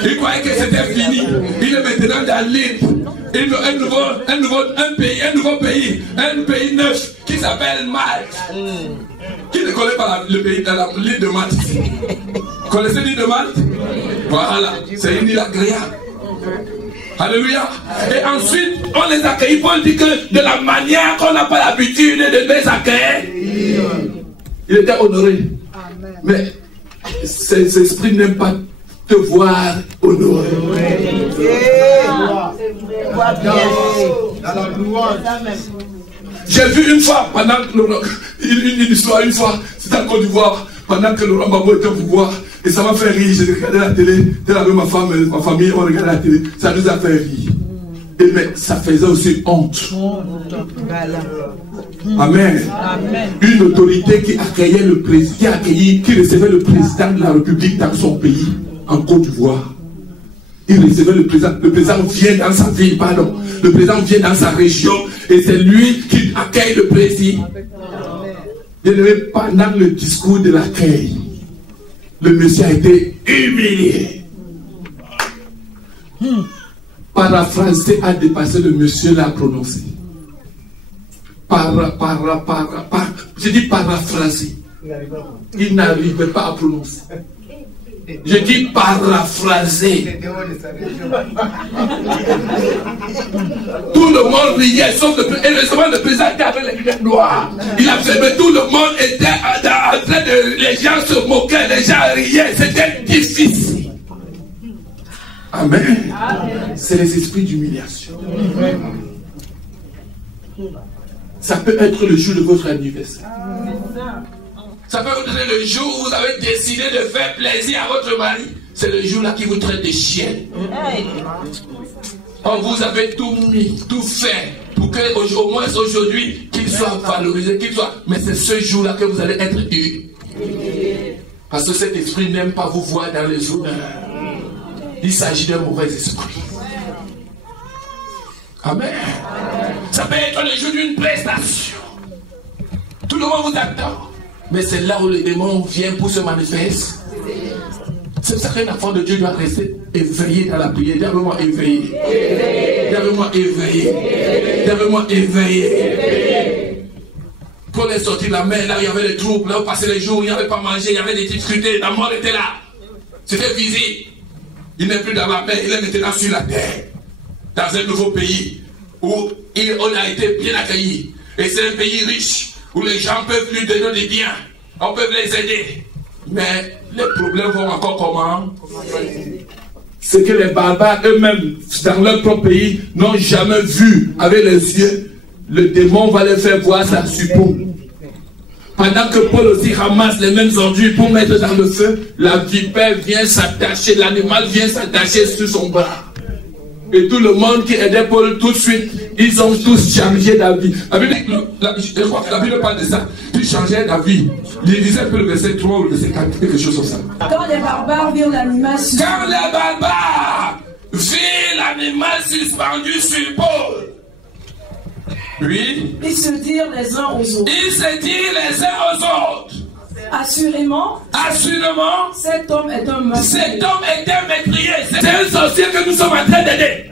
il croyait que c'était fini. Il est maintenant dans l'île. Un pays neuf qui s'appelle Malte. Qui ne connaît pas l'île de Malte? Connaissez l'île de Malte? Voilà, c'est une île agréable. Alléluia. Et ensuite, on les accueille. Paul dit que de la manière qu'on n'a pas l'habitude de les accueillir, il était honoré. Mais ces esprits n'aiment pas te voir honoré. J'ai vu une fois, pendant une histoire, une fois, c'était en Côte d'Ivoire, pendant que Laurent Gbagbo était au pouvoir, et ça m'a fait rire. J'ai regardé la télé, avec ma femme, ma famille, on regardait la télé, ça nous a fait rire. Et mais ça faisait aussi honte. Amen. Une autorité qui accueillait le président, qui recevait le président de la République dans son pays, en Côte d'Ivoire. Il recevait le président vient dans sa ville, pardon. Le président vient dans sa région et c'est lui qui accueille le président. Et pendant le discours de l'accueil, le monsieur a été humilié. Paraphraser a dépassé le monsieur l'a prononcé. J'ai dit paraphraser. Il n'arrivait pas à prononcer. Je dis paraphraser. Tout le monde riait, sauf le président était avec les lunettes noires. Il a fait, mais tout le monde était en train de. Les gens se moquaient, les gens riaient. C'était difficile. Amen. C'est les esprits d'humiliation. Ça peut être le jour de votre anniversaire. Ça peut être le jour où vous avez décidé de faire plaisir à votre mari. C'est le jour-là qui vous traite de chienne. Oh, vous avez tout mis, tout fait pour que au moins aujourd'hui, qu'il soit valorisé, qu'il soit. Mais c'est ce jour-là que vous allez être humilié. Parce que cet esprit n'aime pas vous voir dans les honneurs. Il s'agit d'un mauvais esprit. Amen. Ça peut être le jour d'une prestation. Tout le monde vous attend. Mais c'est là où le démon vient pour se manifester. C'est pour ça qu'un enfant de Dieu doit rester éveillé dans la prière. Dis avec moi éveillé. Dis avec moi éveillé. Dis avec moi éveillé. Paul est sorti de la mer, là il y avait des troubles, là où passaient les jours, il n'y avait pas mangé, il y avait des difficultés, la mort était là. C'était visible. Il n'est plus dans la mer, il est maintenant sur la terre. Dans un nouveau pays où on a été bien accueilli. Et c'est un pays riche où les gens peuvent lui donner des biens. On peut les aider. Mais les problèmes vont encore comment? C'est que les barbares eux-mêmes, dans leur propre pays, n'ont jamais vu avec les yeux. Le démon va les faire voir ça sur peau. Pendant que Paul aussi ramasse les mêmes ordures pour mettre dans le feu, la vipère vient s'attacher, l'animal vient s'attacher sur son bras. Et tout le monde qui aidait Paul tout de suite, ils ont tous changé d'avis. Je crois que la Bible parle de ça. Ils changeaient d'avis. Il disait un peu le verset 3 ou le verset 4, quelque chose comme ça. Quand les barbares virent l'animal suspendu. Quand les barbares virent l'animal suspendu sur Paul. Oui. Ils se dirent les uns aux autres. Ils se dirent les uns aux autres. Assurément, cet homme est un meurtrier. Cet homme est un meurtrier. C'est un sorcier que nous sommes en train d'aider.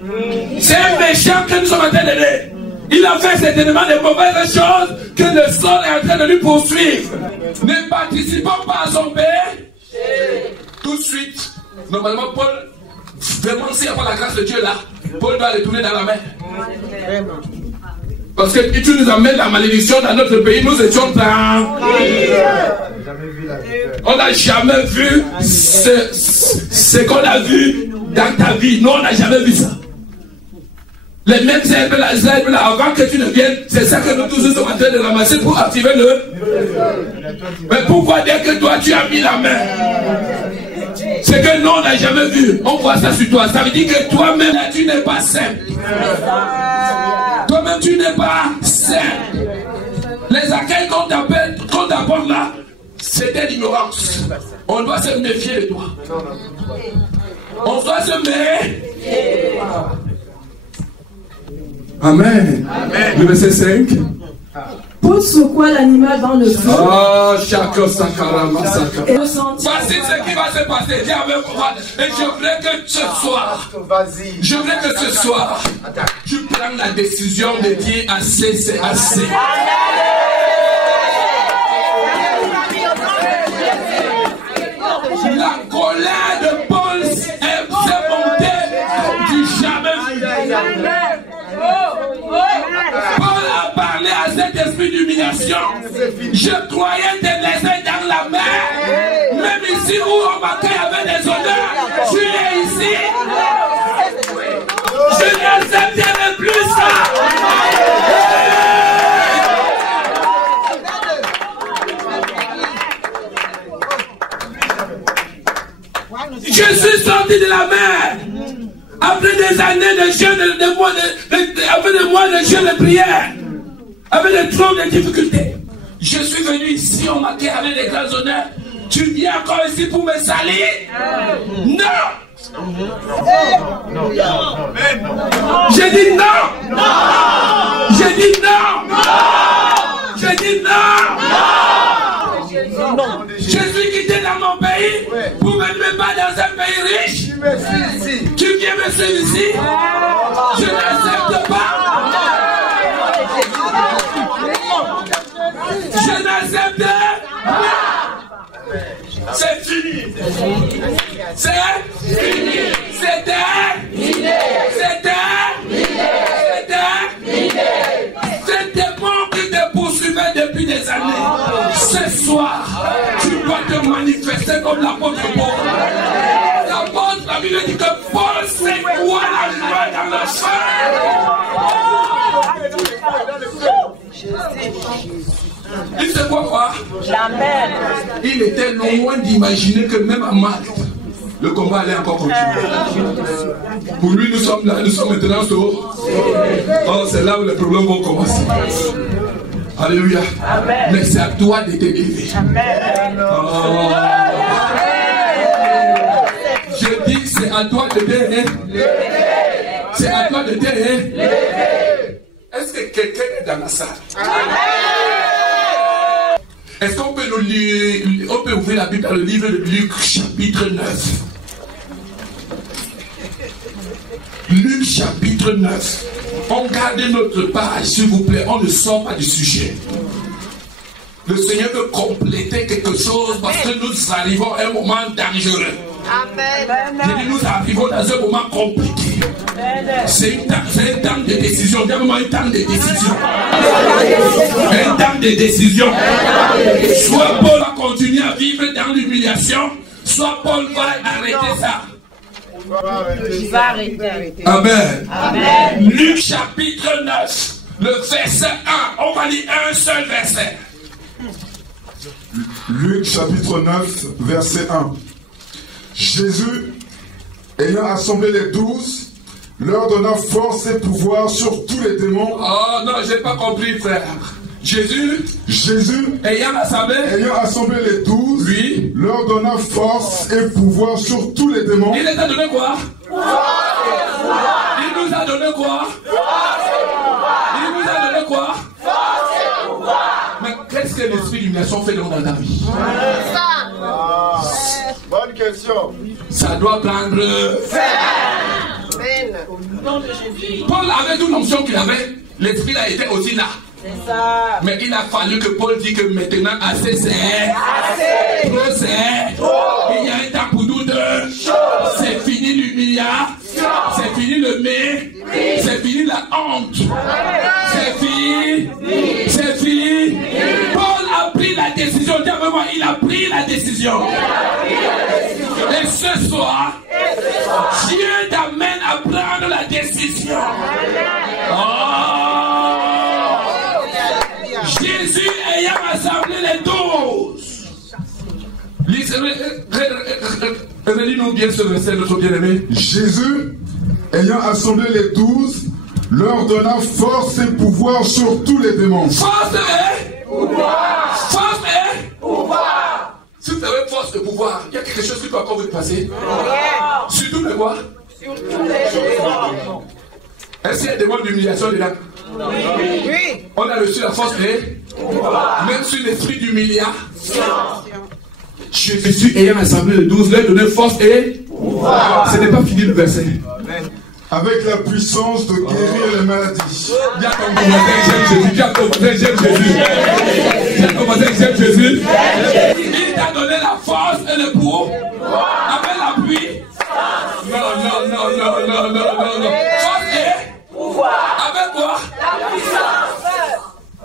C'est un méchant que nous sommes en train d'aider. Il a fait certainement de mauvaises choses que le sol est en train de lui poursuivre. Ne participons pas à son péché. Tout de suite, normalement, Paul, vraiment, s'il n'y a pas la grâce de Dieu là, Paul doit retourner dans la mer. Parce que si tu nous amènes la malédiction dans notre pays, nous étions dans... On n'a jamais vu ce qu'on a vu dans ta vie. Nous, on n'a jamais vu ça. Les mêmes herbes là, avant que tu ne viennes, c'est ça que nous tous nous sommes en train de ramasser pour activer le... Mais pourquoi dire que toi, tu as mis la main? C'est que nous, on n'a jamais vu. On voit ça sur toi. Ça veut dire que toi-même, tu n'es pas simple. Toi-même, tu n'es pas simple. Les accueils qu'on t'apporte là, c'était l'ignorance. On doit se méfier de toi. On doit se méfier. Amen. Amen. Le verset 5. Paul secoua l'animal dans le feu. Et le sentit. Voici ce qui va se passer. Dis avec moi. Et je voudrais que ce soir, tu prennes la décision de dire assez, c'est assez. La colère de Paul s'est montée du jamais vu. Paul a parlé à cet esprit d'humiliation. Je croyais te laisser dans la mer. Même ici où on m'accueille avec des honneurs, tu es ici. Je n'accepterai plus ça. Je suis sorti de la mer. Après des années de jeûne, après des mois de jeûne de prière, avec des trop de difficultés, je suis venu ici, on m'accueille avec des grands honneurs. Tu viens encore ici pour me salir? Non! J'ai dit non! J'ai dit non! J'ai dit non! Je suis quitté dans mon pays pour me mettre dans un pays riche. Tu viens me suivre ici? Je n'accepte pas. Je n'accepte pas. C'est fini. C'est fini. C'était. C'est des mots qui te poursuivaient depuis des années. Ce soir, tu dois te manifester comme l'apôtre Paul. L'apôtre, la Bible dit que Paul sait quoi la joie dans le sang. Il sait quoi? Il était loin d'imaginer que même à Malte, le combat allait encore continuer. Pour lui, nous sommes là, nous sommes maintenant sur... Oh, c'est là où les problèmes vont commencer. Alléluia. Amen. Mais c'est à toi de t'élever. Amen. Oh. Je dis, c'est à toi de t'élever. C'est à toi de t'élever. Est-ce que quelqu'un est dans la salle? Est-ce qu'on peut nous lire, on peut ouvrir la Bible dans le livre de Luc, chapitre 9. Luc, chapitre 9. On garde notre page, s'il vous plaît. On ne sort pas du sujet. Le Seigneur veut compléter quelque chose parce que nous arrivons à un moment dangereux. Amen. Je dis, nous arrivons dans un moment compliqué. C'est un temps de décision. C'est un temps de décision. Un temps de décision. Soit Paul va continuer à vivre dans l'humiliation, soit Paul va arrêter ça. Il va arrêter. Amen. Amen. Luc chapitre 9, le verset 1. On va lire un seul verset. Luc chapitre 9, verset 1. Jésus, ayant assemblé les 12, leur donna force et pouvoir sur tous les démons. Oh non, j'ai pas compris, frère. Jésus, ayant assemblé les 12, oui, leur donna force et pouvoir sur tous les démons. Il les a donné quoi? Il nous a donné quoi? Il nous a donné quoi? Mais qu'est-ce que l'esprit d'humiliation fait dans ta vie? Bonne question. Ça doit prendre Paul avait toute l'onction qu'il avait. L'esprit a été aussi là. Mais il a fallu que Paul dise que maintenant assez c'est. Trop c'est. Il y a un temps pour nous deux. C'est fini l'humiliation. C'est fini le mépris. C'est fini la honte. C'est fini. C'est fini. Paul a pris la décision. Dis-moi, il a pris la décision. Et ce soir, Dieu t'amène à prendre la décision. Oh. Jésus ayant assemblé les 12. Relis-nous bien ce verset, notre bien-aimé. Jésus, ayant assemblé les 12, leur donna force et pouvoir sur tous les démons. Force et pouvoir. Force et pouvoir. Si vous avez force et pouvoir, il y a quelque chose qui peut encore vous passer. Surtout le quoi? Est-ce qu'il y a des mots d'humiliation dedans? Oui. On a reçu la force et même sur l'esprit d'humiliation. Jésus ayant assemblé les 12, leur donner force et pouvoir. Ce n'est pas fini le verset. Avec la puissance de guérir les maladies. Il y a ton voisin, j'aime Jésus. Il y a ton voisin, j'aime Jésus. Il y a ton voisin, j'aime Jésus. Il t'a donné la force et le pouvoir. Avec l'appui. Non. Force et pouvoir. Avec quoi? La puissance.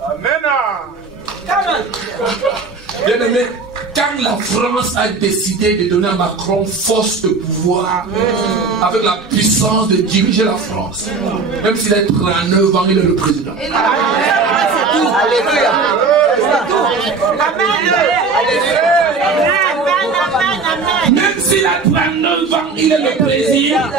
Amen. Bien aimé, quand la France a décidé de donner à Macron force de pouvoir, avec la puissance de diriger la France, même s'il a 39 ans, il est le président. Alléluia. Même s'il a 39 ans, il est le président.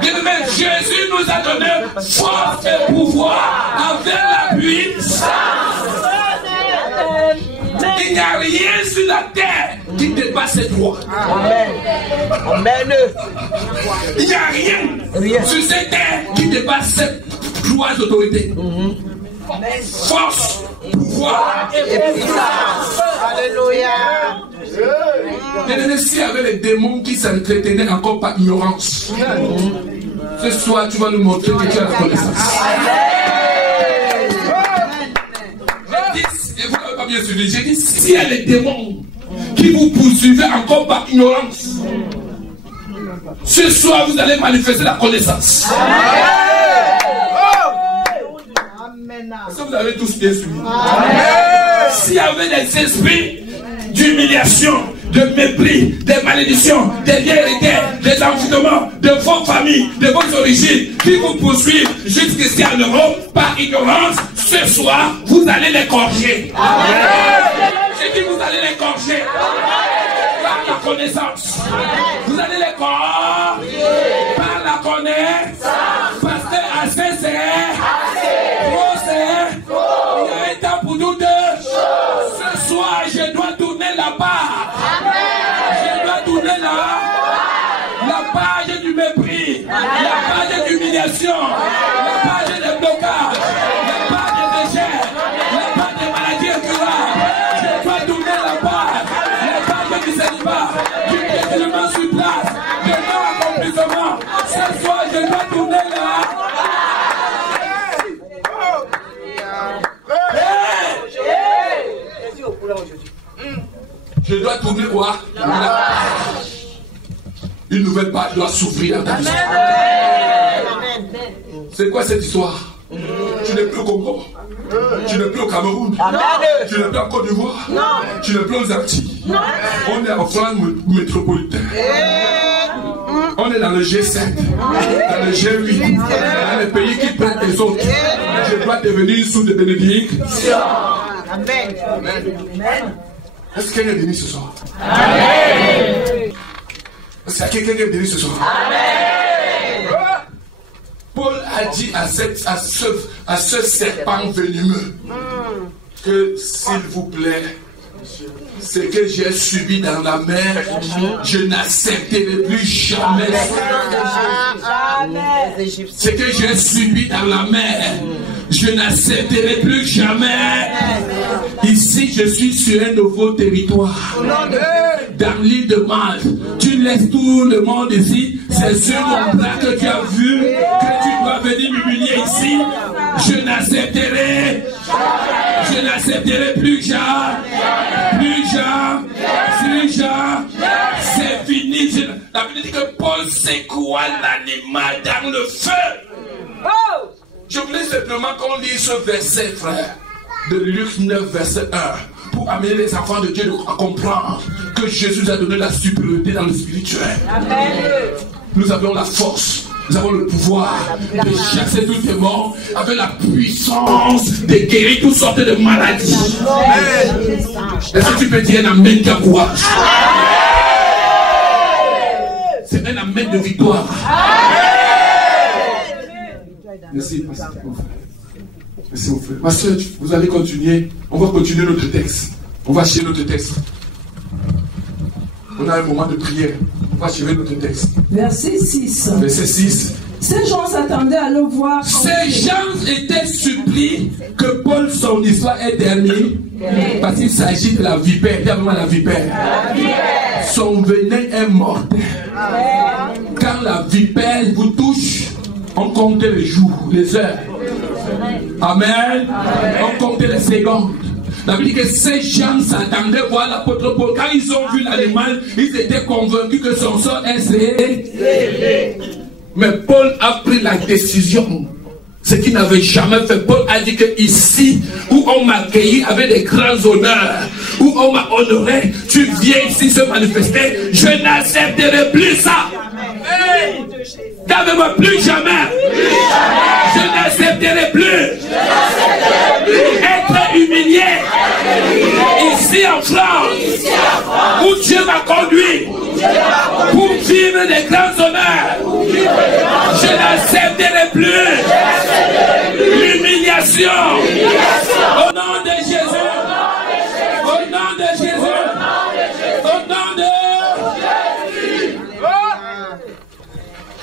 Bien aimé, Jésus nous a donné force et pouvoir avec la puissance. Il n'y a rien sur la terre qui dépasse ses droits. Amen. Il n'y a rien sur cette terre qui dépasse ses droits d'autorité. Force, pouvoir et puissance. Alléluia. Et s'il y avait les démons qui s'entretenaient encore par ignorance, ce soir tu vas nous montrer que tu as la connaissance. Et vous n'avez pas bien suivi. J'ai dit, s'il y a les démons qui vous poursuivent encore par ignorance, ce soir vous allez manifester la connaissance. Est-ce que vous avez tous bien suivi? S'il y avait des esprits d'humiliation, de mépris, des malédictions, des liens héritaires, des envoûtements de vos familles, de vos origines, qui vous poursuivent jusqu'ici en Europe par ignorance, ce soir, vous allez les corriger. J'ai dit, vous allez les corriger par la connaissance. Vous allez les corriger par la connaissance. Parce que assez c'est, trop c'est. d'humiliation, la page des blocages, la page des déchets, la page des maladies incurables. Je dois tourner la page, la page du célibat, du détachement sur place, de non-accomplissement. Ce soir, je dois tourner la page. Je dois tourner quoi? Une nouvelle page doit s'ouvrir dans ta vie. C'est quoi cette histoire? Tu n'es plus au Congo. Tu n'es plus au Cameroun. Tu n'es plus en Côte d'Ivoire. Tu n'es plus aux Antilles. On est en France métropolitaine. On est dans le G7, dans le G8, dans les pays qui prennent les autres. Je dois devenir sous de bénédiction. Amen. Est-ce qu'il y a quelqu'un béni ce soir? Amen. Est-ce qu'il y a quelqu'un béni ce soir? Amen. Paul a dit à ce serpent venimeux que s'il vous plaît, ce que j'ai subi dans la mer, je n'accepterai plus jamais. Ce que j'ai subi dans la mer, je n'accepterai plus jamais. Ici, je suis sur un nouveau territoire. Dans l'île de Malte, tu laisses tout le monde ici. C'est sur mon bras que tu as vu que tu dois venir m'humilier ici. Je n'accepterai plus jamais. Plus jamais. C'est fini. La Bible dit que Paul secoua l'animal dans le feu. Je voulais simplement qu'on lise ce verset, frère, de Luc 9, verset 1, pour amener les enfants de Dieu à comprendre que Jésus nous a donné la supériorité dans le spirituel. Amen. Nous avons la force, nous avons le pouvoir de chasser tout démon avec la puissance de guérir toutes sortes de maladies. Est-ce que tu peux dire un amen qui a courage? C'est un amen de victoire. Merci, merci mon frère. Ma soeur, vous allez continuer. On va continuer notre texte. On va achever notre texte. On a un moment de prière. On va achever notre texte. Verset 6. Verset 6. Ces gens s'attendaient à le voir. Ces gens étaient suppliés que Paul, son histoire est terminée. Parce qu'il s'agit de la vipère. Dis-moi la vipère. Son venin est mortel. Quand la vipère vous touche, on comptait les jours, les heures. Amen. On comptait les secondes. La Bible dit que ces gens s'attendaient à voir l'apôtre Paul. Quand ils ont vu l'animal, ils étaient convaincus que son sort est scellé. Mais Paul a pris la décision. Ce qu'il n'avait jamais fait. Paul a dit que ici, où on m'a accueilli avec des grands honneurs, où on m'a honoré, tu viens ici se manifester, je n'accepterai plus ça. Dame-moi plus jamais. Je n'accepterai plus être humilié ici en France, où Dieu m'a conduit pour vivre des grands honneurs. Je n'accepterai plus l'humiliation. Au nom de Jésus. Au nom de Jésus. Au nom de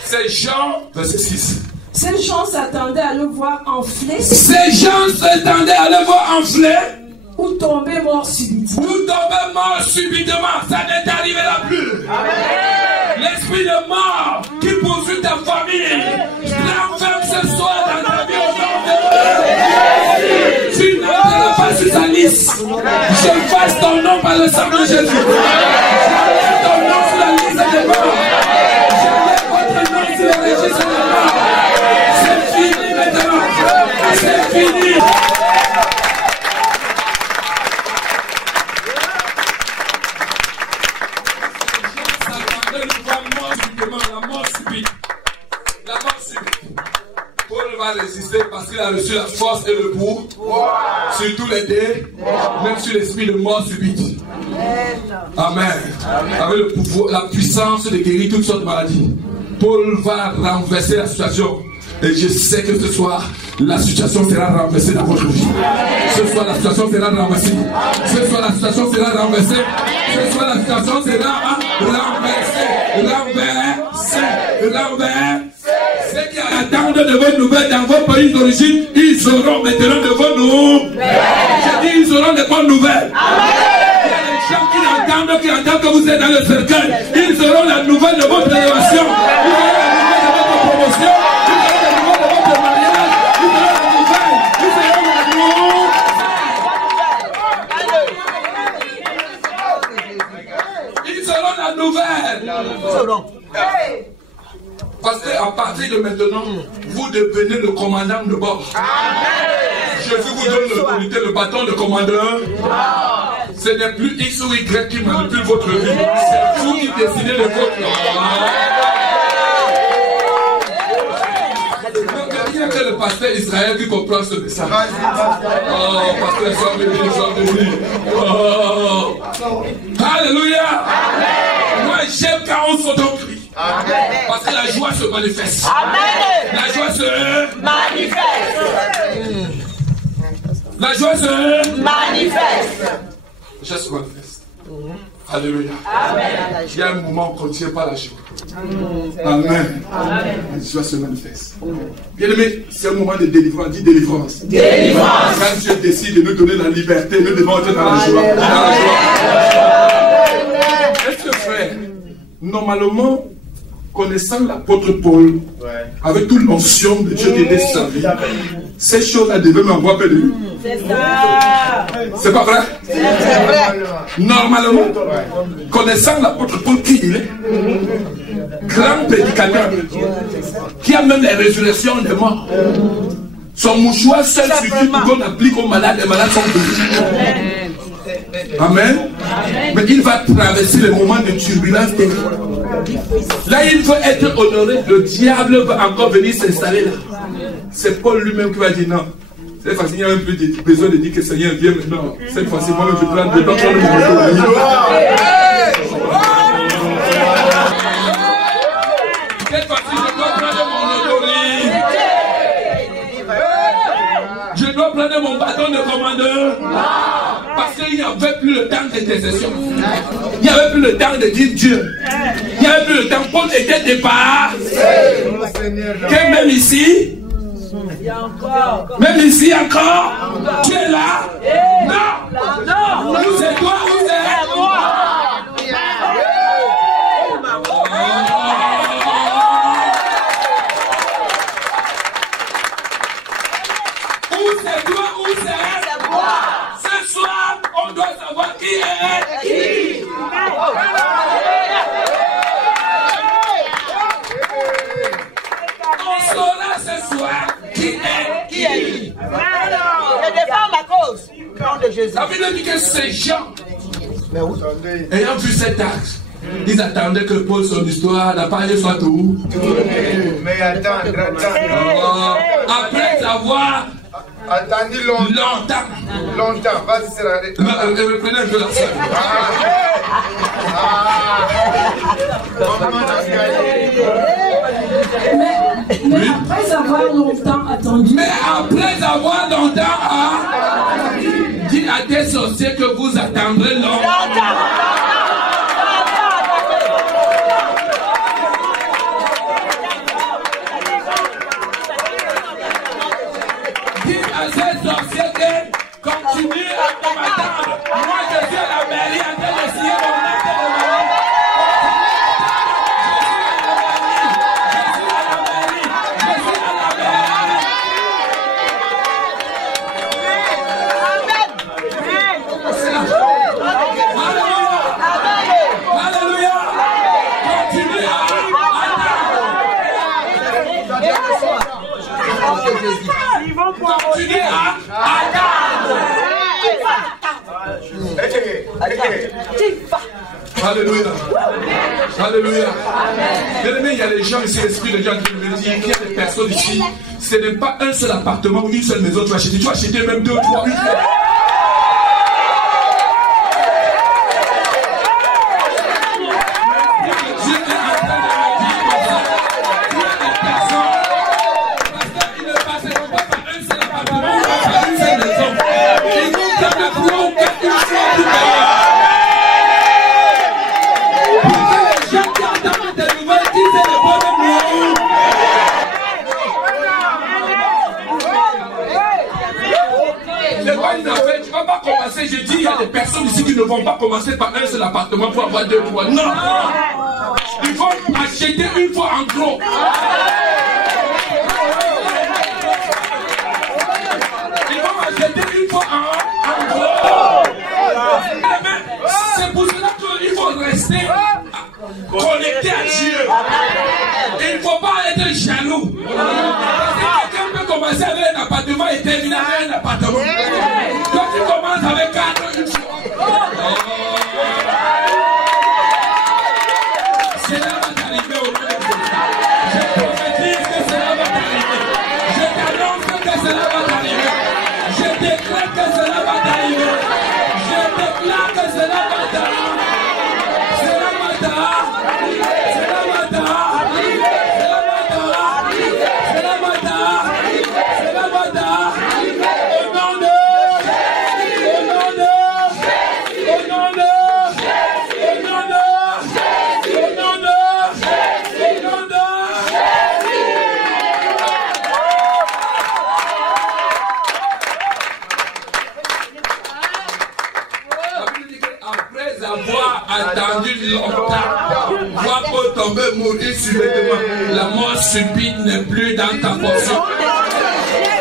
ces gens, verset 6. Ces gens s'attendaient à le voir enfler. Ces gens s'attendaient à le voir enfler. Ou tomber mort subitement. Ou tomber mort subitement. Ça ne t'arrivera plus. L'esprit de mort qui poursuit ta famille, l'enferme ce soir dans ta vie au nom de Dieu. Tu n'entreras pas sur sa liste. Je fasse ton nom par le sang de Jésus. J'enlève ton nom sur la liste des morts. J'enlève votre nom sur le registre des morts. C'est fini maintenant. C'est fini. Résister parce qu'il a reçu la force et le pouvoir sur tous les dés, même sur l'esprit de mort subite. Amen. Avec le pouvoir, la puissance de guérir toutes sortes de maladies. Paul va renverser la situation. Et je sais que ce soir, la situation sera renversée dans votre vie. Ce soir, la situation sera renversée. Ce soir, la situation sera renversée. Ce soir, la situation sera renversée. Renversée. c'est l'envers. Ceux qui attendent de vos nouvelles dans vos pays d'origine, ils auront maintenant de vos nouvelles. Je dis, ils auront de bonnes nouvelles. Il y a des gens qui attendent que vous êtes dans le cercueil. Ils auront la nouvelle de votre élévation. Ils auront la nouvelle de votre promotion. Ils auront la nouvelle de votre mariage. Ils auront la nouvelle. Ils auront la nouvelle. Ils auront la nouvelle. Parce qu'à partir de maintenant, vous devenez le commandant de bord. Jésus vous donne l'autorité, le bâton de commandeur. Ce n'est plus X ou Y qui manipule votre vie. C'est vous qui décidez de votre vie. Il n'y a que le pasteur Israël qui comprend ce message. Oh, pasteur, sois béni, sois béni. Oh. Alléluia. Moi, j'aime quand on s'auto-crie. Parce que la joie se manifeste. Amen. La joie se manifeste. La joie se manifeste. La joie se manifeste. Alléluia. Amen. Il y a un moment où on ne contient pas la joie. Amen. Amen. La joie se manifeste. Bien aimé, c'est un moment de délivrance. Dis délivrance. Délivrance. Quand Dieu décide de nous donner la liberté, nous devons entrer dans la joie. Dans la joie. Est-ce que frère, normalement, connaissant l'apôtre Paul, avec toute l'onction de Dieu qui était sa vie, ces choses-là devaient m'avoir peur de lui. C'est ça. C'est pas vrai? C'est vrai. Normalement, connaissant l'apôtre Paul qui il est, grand prédicateur, qui a même les résurrections des morts, son mouchoir seul suffit pour qu'on applique aux malades, les malades sont guéris. Amen. Mais il va traverser les moments de turbulence. Là, il veut être honoré. Le diable va encore venir s'installer là. C'est Paul lui-même qui va dire non. Cette fois-ci, il y a un peu besoin de dire que Seigneur vient maintenant. Cette fois-ci, moi-même, je prends de l'autre. Cette fois-ci, je dois prendre mon autorité. Je dois prendre mon bâton de commandeur. Parce qu'il n'y avait plus le temps d'intercession. Il n'y avait plus le temps de dire Dieu. Il n'y avait plus le temps. Paul était dépassé. Que même ici, même ici encore, tu es là. Non. Non. C'est toi ou c'est moi. Ou c'est toi ou c'est moi. Ce soir, on doit savoir qui est qui. On saura ce soir qui est qui. Je défends ma cause. Nom de Jésus. La Bible dit que ces gens, ayant vu cet acte, ils attendaient que Paul, son histoire, n'a pas allé soit tout. Mais attends. Après avoir attendu longtemps. Vas-y, c'est la reprenez un peu la salle. Mais après avoir longtemps attendu. Mais après avoir longtemps attendu, dis à tes sorciers que vous attendrez longtemps. Continue à m'attendre. Moi, je suis à la mairie en train de signer mon acte de mariage. Je suis à la mairie. Alléluia. Continue à attendre. Continue à attendre. Alléluia. Alléluia. Bien aimé, il y a des gens ici, l'esprit de Dieu qui me dit qu'il y a des personnes ici. Ce n'est pas un seul appartement ou une seule maison que tu vas acheter. Tu vas acheter même 2, 3, 8. Pour que les gens qui entendent des nouvelles disent commencer, je dis, il y a des personnes ici qui ne vont pas commencer par un seul appartement pour avoir 2 fois. Non. Il faut acheter une fois en gros. Il faut acheter une fois en gros. C'est pour cela qu'il faut rester connecté à Dieu. Et il ne faut pas être jaloux. Parce que quelqu'un peut commencer avec un appartement et terminer avec un appartement. Quand tu commences avec 4 une fois. Cela va t'arriver au nom de Dieu. Je prophétise que cela va t'arriver. Je t'annonce que cela va t'arriver. Je déclare que cela va t'arriver. Je déclare que cela va t'arriver. Cela va t'arriver. Cela va t'arriver. Cela va t'arriver. Cela va t'arriver. Au nom de Jésus. Au nom de Jésus. Au nom de Jésus. Au nom de Jésus. Au nom de Jésus. Au nom de après avoir attendu longtemps, voir pour tomber, mourir subitement, la mort subite n'est plus dans ta portion.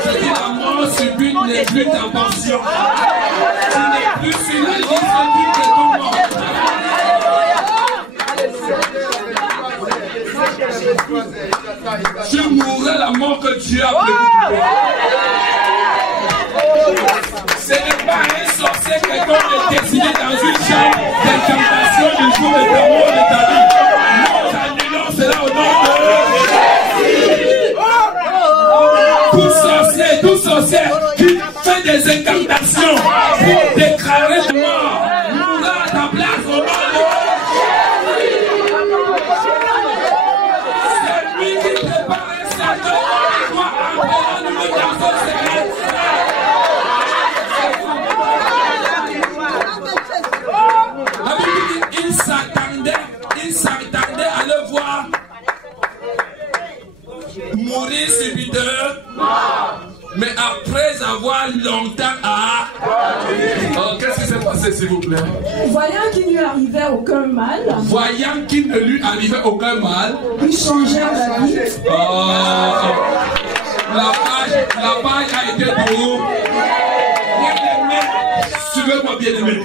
Je dis la mort subite n'est plus ta portion. Tu n'es plus sur la liste du béton mort. Tu mourrais la mort que Dieu a prévue pour toi. Ce n'est pas un sorcier que Dieu est décidé dans une chambre d'incantation du jour et de mort de ta vie. Nous annulons cela au nom de Jésus. Tout sorcier qui fait des incantations pour déclarer la mort, mourra à ta place au nom de Jésus. C'est lui qui prépare un sacre pour toi en prenant une dans son secret. Il s'attendait à le voir mourir subitement, mais après avoir longtemps à... Oh, qu'est-ce qui s'est passé, s'il vous plaît? Voyant qu'il ne lui arrivait aucun mal, Voyant qu'il ne lui arrivait aucun mal, ils changèrent d'avis. La page a été pour vous. Bien-aimé, suivez-moi, bien-aimé.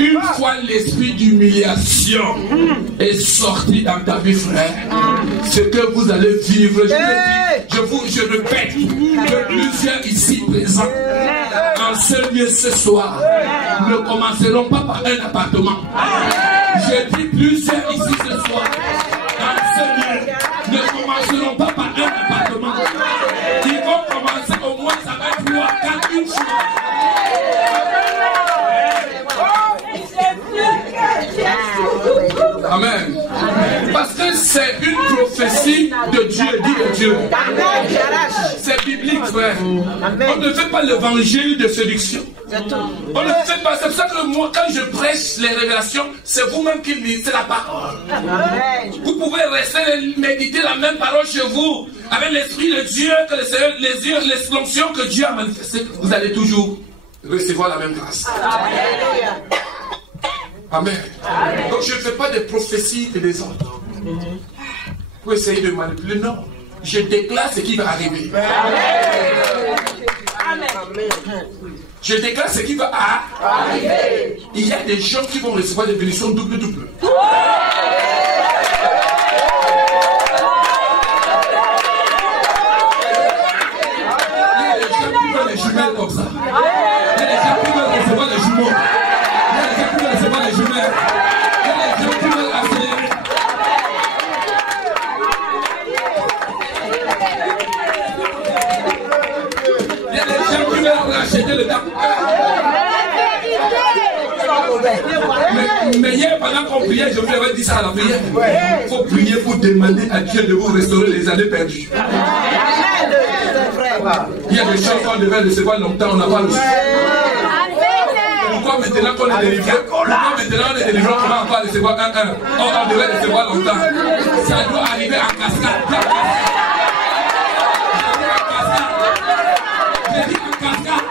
Une fois l'esprit d'humiliation est sorti dans ta vie, frère, ce que vous allez vivre, je répète, que plusieurs ici présents, en ce lieu ce soir, ne commenceront pas par un appartement. Je dis plusieurs ici ce soir, en ce lieu, ne commenceront pas par un appartement. Ils vont commencer au moins avec 3, 4, une fois. Amen. Parce que c'est une prophétie de Dieu, dit de Dieu. C'est biblique, frère. On ne fait pas l'évangile de séduction. On ne fait pas. C'est pour ça que moi, quand je prêche les révélations, c'est vous-même qui lisez la parole. Vous pouvez rester et méditer la même parole chez vous, avec l'esprit de Dieu, que le Seigneur, les l'onction que Dieu a manifestée. Vous allez toujours recevoir la même grâce. Amen. Donc je ne fais pas des prophéties et des ordres pour essayer de manipuler. Non. Je déclare ce qui va arriver. Amen. Je déclare ce qui va arriver. Il y a des gens qui vont recevoir des bénédictions double. Il y a des gens qui veulent des jumelles comme ça. Il y a des gens qui veulent recevoir des jumeaux. C'est pas les jumelles. Il y a des gens qui veulent accélérer. Il y a des gens qui veulent racheter le temps. Mais hier, pendant qu'on priait, je vous avais dit ça à la prière. Il faut prier pour demander à Dieu de vous restaurer les années perdues. Il y a des choses qu'on devait recevoir longtemps, on n'a pas reçu. Pourquoi maintenant qu'on est délivré? Pourquoi maintenant on est délivré, on va encore recevoir un? On devait recevoir longtemps. Ça doit arriver en cascade. J'ai dit en cascade.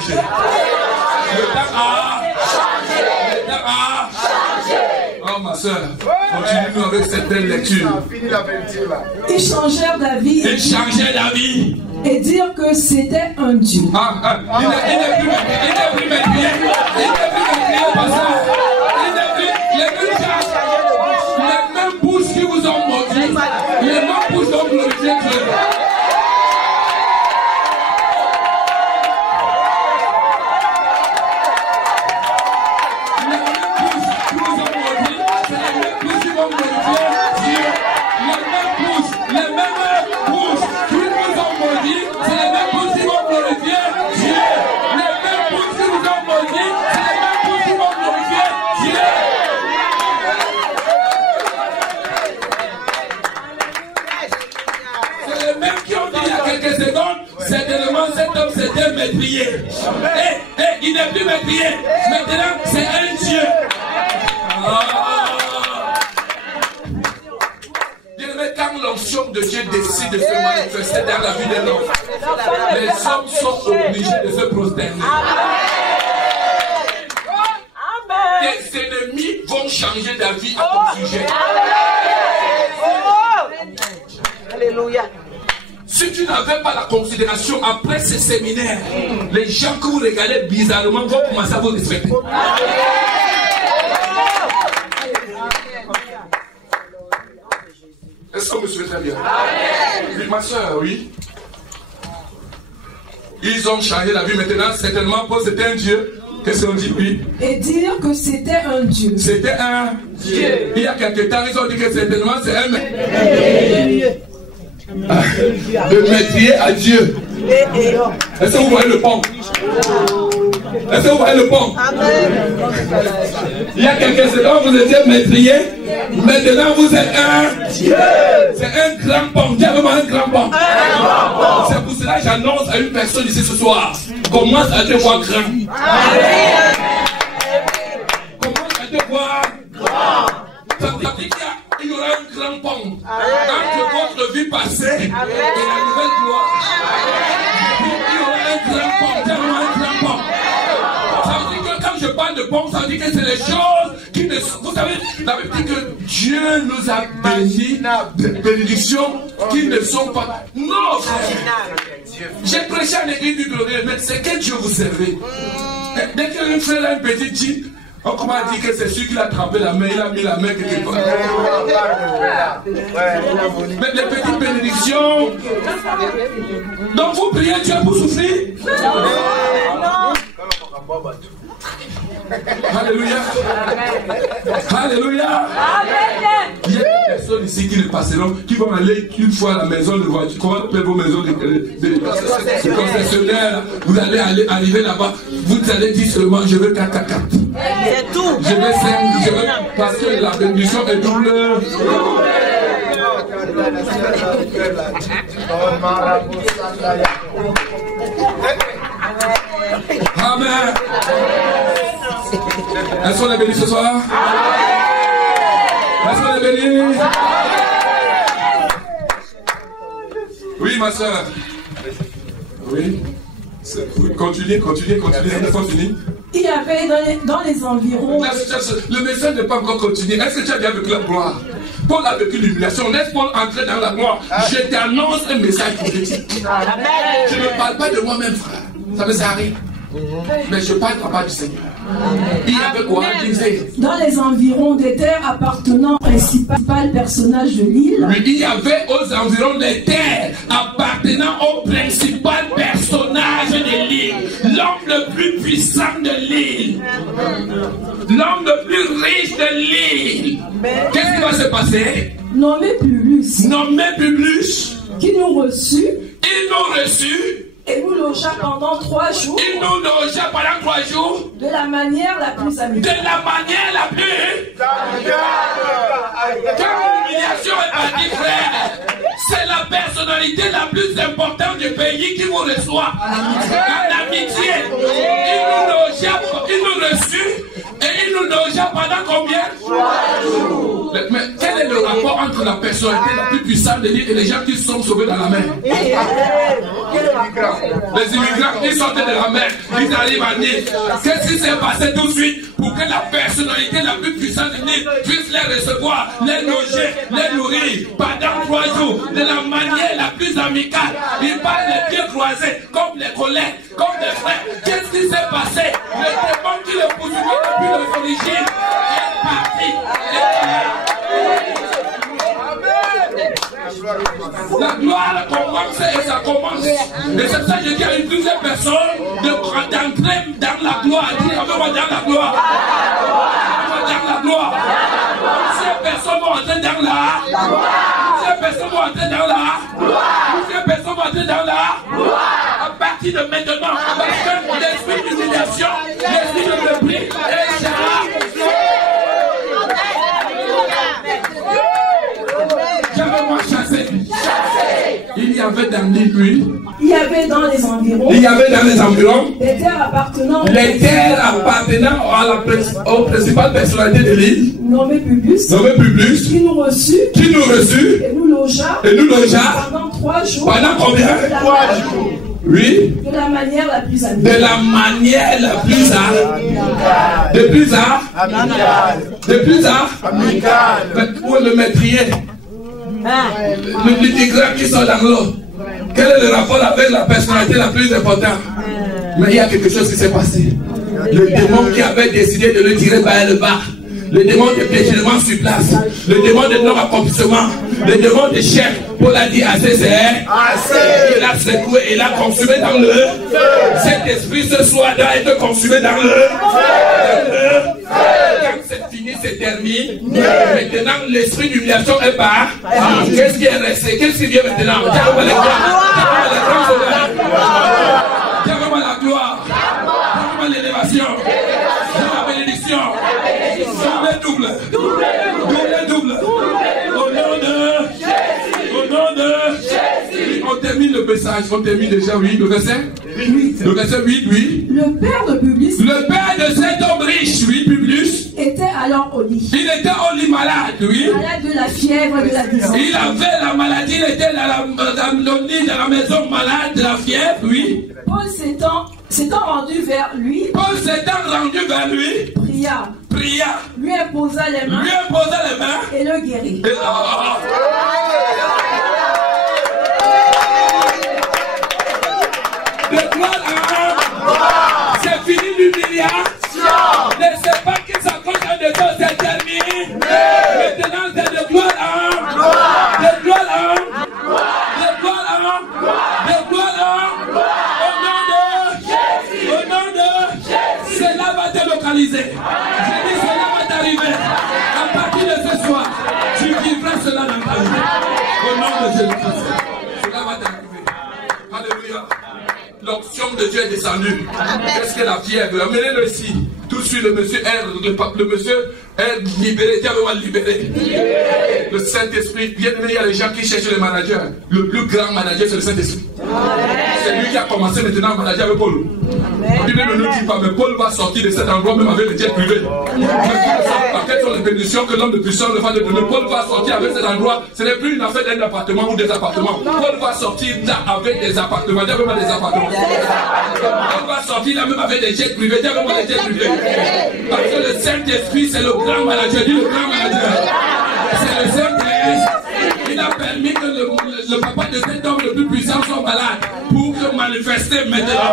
changé. Le temps a changé. Le temps a changé. Oh ma soeur, continue-nous avec cette belle lecture. Ils changèrent d'avis. Ils changèrent d'avis. Et dire que c'était un Dieu. Il n'est plus méprié. Il n'est plus méprié au passage. Il n'est plus les mêmes bouches qui vous ont maudit. Les mêmes bouches dont vous glorifiez Dieu. Certainement cet homme s'était méprié. Il n'est plus méprié. Maintenant c'est un Dieu. Quand l'onction de Dieu décide de se manifester dans la vie de l'homme, les hommes sont obligés de se prosterner. Les ennemis vont changer d'avis à ton sujet. Alléluia. Si tu n'avais pas la considération après ce séminaire, les gens que vous regardez bizarrement vont commencer à vous respecter. Est-ce que vous me suivez très bien? Oui, ma soeur, oui. Ils ont changé la vie maintenant, certainement pour c'était un Dieu. Qu'est-ce qu'on dit? Oui. Et dire que c'était un Dieu. C'était un Dieu. Il y a quelques temps, ils ont dit que certainement c'est un Dieu. De méprier à Dieu. Est-ce que vous voyez le pont? Est-ce que vous voyez le pont? Il y a quelques secondes, vous étiez méprié. Maintenant, vous êtes un Dieu. C'est un grand pont. Dieu a vraiment un grand pont. C'est pour cela que j'annonce à une personne ici ce soir. Commence à te voir grand. Commence à te voir grand. Ça veut dire qu'il y aura un grand pont entre votre vie passée et la nouvelle gloire. Il y aura un grand pont, tellement un grand pont. Ça veut dire que quand je parle de pont, ça veut dire que c'est les choses qui ne sont... Vous savez, la Bible dit que Dieu nous a bénis de bénédictions qui ne sont pas... Non, frère. J'ai prêché à l'église du glorieux, mais c'est quel Dieu vous servez? Dès qu'un frère a un petit jeep, on commence à dire que c'est celui qui a trempé la main, il a mis la main quelque part. Mais les petites bénédictions. Donc vous priez Dieu pour souffrir? Alléluia. Alléluia. Il y a des personnes ici qui le passeront, qui vont aller une fois à la maison de voiture. Comment on appelle vos maisons de concessionnaires? Vous allez arriver là-bas, vous allez dire seulement je veux 4 4 4. C'est tout. Je vais 5, je veux, parce que la bénédiction est double. Amen. Est-ce qu'on est bénis ce soir? Est-ce qu'on est bénis? Oui, ma soeur. Oui. Continuez. Il y avait dans les environs... Le message n'est pas encore continué. Est-ce que tu as bien vécu la gloire? Paul a vécu l'humiliation. Laisse Paul entrer dans la gloire. Je t'annonce un message prophétique. Je ne parle pas de moi-même, frère. Ça me sert à rien. Mais je parle de la part du Seigneur. Il y avait quoi? Dans les environs des terres appartenant au principal personnage de l'île. Oui, il y avait aux environs des terres appartenant au principal personnage de l'île. L'homme le plus puissant de l'île. L'homme le plus riche de l'île. Qu'est-ce qui va se passer? Nommé Publius. Nommé Publius. Qui nous reçut. Ils nous reçus. Et nous logea pendant 3 jours. Il nous logea pendant 3 jours. De la manière la plus amicale. De la manière la plus amicale. Quand l'humiliation est partie, frère, c'est la personnalité la plus importante du pays qui vous reçoit. En amitié. Il nous reçut. Et il nous logea pendant combien? 3 jours. Mais quel est le rapport entre la personnalité la plus puissante de l'île et les gens qui sont sauvés dans la mer? Les immigrants qui sortent de la mer, ils arrivent à Nîmes. Qu'est-ce qui s'est passé tout de suite pour que la personnalité la plus puissante de Nîmes puisse les recevoir, les loger, les nourrir pendant 3 jours de la manière la plus amicale? Ils parlent les pieds croisés, comme les collègues, comme les frères. Qu'est-ce qui s'est passé? Le démon qui le poursuivait depuis l'origine est parti. La gloire commence et ça commence. Et c'est ça que je dis à une plusieurs personnes d'entrer dans la gloire. Dis avec-moi dans la gloire. Dans la gloire. Ces personnes vont entrer dans la gloire. Ces personnes vont entrer dans la gloire. Ces personnes vont entrer dans la gloire. À partir de maintenant, parce que l'esprit d'humiliation, l'esprit de mépris est chassé. Il y avait dans l'île, il y avait dans les environs, des terres appartenant aux principales personnalités de l'île, nommé Publius, qui nous reçut et nous logea pendant 3 jours. Pendant combien? 3 jours. Oui. De la manière la plus amicale. De la manière la plus amicale. Où est le maîtrier? Le petit grand qui sort dans l'eau. Quel est le rapport avec la personnalité la plus importante? Mais il y a quelque chose qui s'est passé. Le démon qui avait décidé de le tirer vers le bas, le démon de péchement sur place, le démon de non-accomplissement, le démon de chef, Paul a dit assez, c'est assez. Il a secoué et il a consumé dans le feu. Cet esprit ce soir doit être consumé dans le feu. Quand c'est fini, c'est terminé. Maintenant, l'esprit d'humiliation est bas. Qu'est-ce qui est resté? Qu'est-ce qui vient maintenant? Tiens-moi la gloire. Tiens-moi l'élévation. Tiens-moi la bénédiction. Double. Au nom de Jésus. On termine le message. On termine déjà, oui. Le verset 8. Le verset 8, oui. Le père de Publius. Le père de cet homme riche, oui, Publius. Était alors au lit. Il était au lit malade, oui. Malade de la fièvre et de la disance. Il avait la maladie, il était dans le lit de la maison malade de la fièvre, oui. Paul s'étant rendu vers lui. Pria. Lui imposa les mains. Et le guérit. De gloire, c'est fini l'humiliation. Laissez pas qu'il s'accroche à des choses, c'est terminé. Maintenant, c'est de gloire, de gloire, au nom de Jésus. Cela va te localiser. Je dis cela va t'arriver. À partir de ce soir, tu vivras cela dans ta vie. Au nom de Jésus-Christ. Cela va t'arriver. Alléluia. L'onction de Dieu est descendue. Qu'est-ce que la fièvre? Amenez-le ici. Tout de suite, le monsieur est libéré. Diablement libéré. Le Saint-Esprit. Bien aimé, il y a les gens qui cherchent les managers. Le plus grand manager, c'est le Saint-Esprit. C'est lui qui a commencé maintenant à manager avec Paul. La Bible ne nous dit pas, mais Paul va sortir de cet endroit même avec le jet privé. Quelles sont les bénédictions que l'homme de puissance le va donner? Paul va sortir avec cet endroit. Ce n'est plus une affaire d'un appartement ou des appartements. Paul va sortir là avec des appartements. Diablement des appartements. Paul va sortir là même avec des jets privés. Diablement des jets privés. Parce que le Saint-Esprit, c'est le grand manager. Dis le grand manager. C'est le Saint-Esprit. Il a permis que le papa de cet homme le plus puissant soit malade pour se manifester maintenant.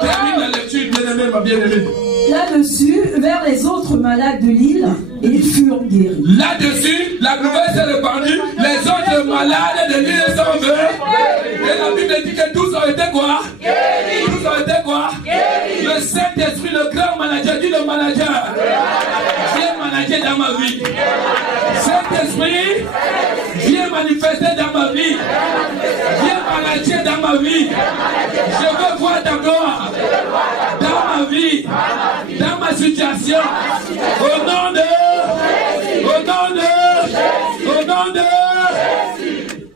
Termine la lecture, bien-aimé, ma bien-aimée. Là-dessus, vers les autres malades de l'île, ils furent guéris. Là-dessus, la nouvelle s'est répandue. Les autres malades de l'île sont venus. Et la Bible dit que tous ont été quoi? Guéris. Tous ont été quoi? Guéris. Le Saint-Esprit, le grand manager, dit le manager. Viens manager dans ma vie. Saint-Esprit, viens manifester dans ma vie. Viens manager dans ma vie. Je veux voir ta gloire dans ma vie, dans ma situation. Au nom de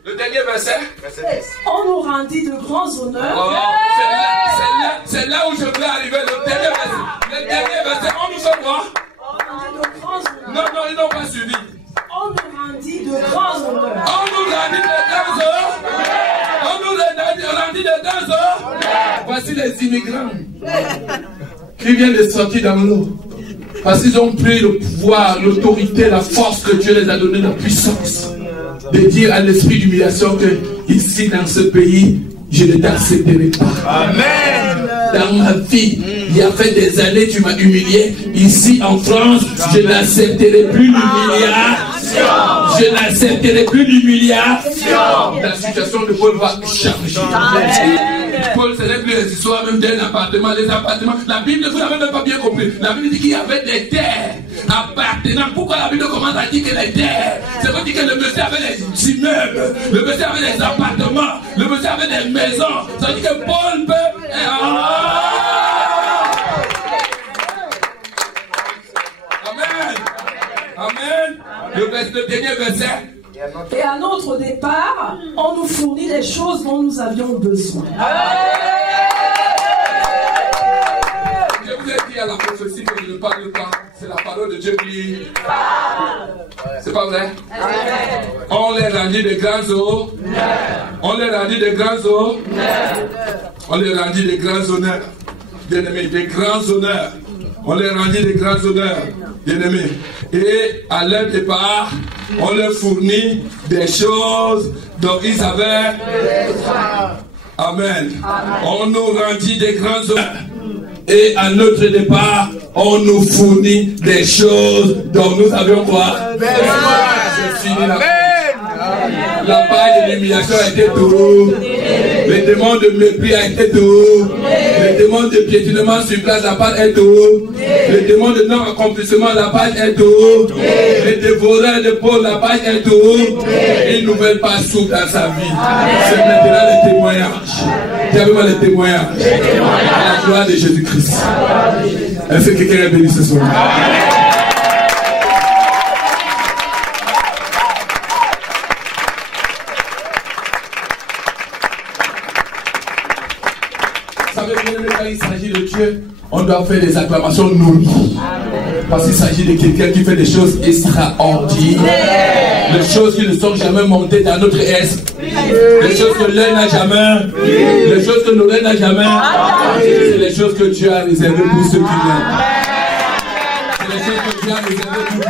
le dernier verset. On nous rendit de grands honneurs. C'est là où je veux arriver. Le dernier verset. On nous fait quoi? Non, ils n'ont pas suivi. On nous rendit de grands honneurs. On nous rendit de grands honneurs. Voici les immigrants qui viennent de sortir dans l'eau. Parce qu'ils ont pris le pouvoir, l'autorité, la force que Dieu les a donné, la puissance. De dire à l'esprit d'humiliation que ici dans ce pays, je ne t'accepterai pas. Amen. Dans ma vie, il y a fait des années, tu m'as humilié. Ici en France, je n'accepterai plus l'humiliation. Je n'accepterai plus l'humiliation. La situation de Paul va changer. Paul, ce n'est plus les histoires même d'un appartement. Les appartements, la Bible, vous n'avez même pas bien compris. La Bible dit qu'il y avait des terres appartenant. Pourquoi la Bible commence à dire que les terres? C'est pas dire que le monsieur avait des immeubles, le monsieur avait des appartements, le monsieur avait des maisons. Ça veut dire que Paul peut. Amen. Amen. Le dernier verset. Et à notre départ, on nous fournit les choses dont nous avions besoin. Je vous ai dit à la prophétie que je ne parle pas. C'est la parole de Dieu qui parle. C'est pas vrai? On les rendit de grands eaux. On les rendit de grands eaux. On les rendit de grands honneurs. Bien-aimés, de grands honneurs. On les rendit de grands honneurs. Bien-aimés. Et à leur départ, on leur fournit des choses dont ils avaient. Amen. On nous rendit des grands honneurs. Et à notre départ, on nous fournit des choses dont nous avions quoi? C'est fini la La paille de l'humiliation a été tout. Le démon de mépris a été tout. Le démon de piétinement sur place, la paille est tout. Le démon de non-accomplissement, la paille est tout. Le dévoreur de Paul, la paille est tout. Une nouvelle passe s'ouvre dans sa vie. C'est maintenant le témoignage. Dites-moi le témoignage. La gloire de Jésus-Christ. Est-ce que quelqu'un est béni ce soir? Vous savez bien, quand il s'agit de Dieu, on doit faire des acclamations nourries. Parce qu'il s'agit de quelqu'un qui fait des choses extraordinaires. Des choses qui ne sont jamais montées dans notre esprit. Les choses que l'œil n'a jamais. Les choses que l'oreille n'a jamais. C'est les choses que Dieu a réservées pour ceux qui l'aiment. C'est les choses que Dieu a réservées pour vous.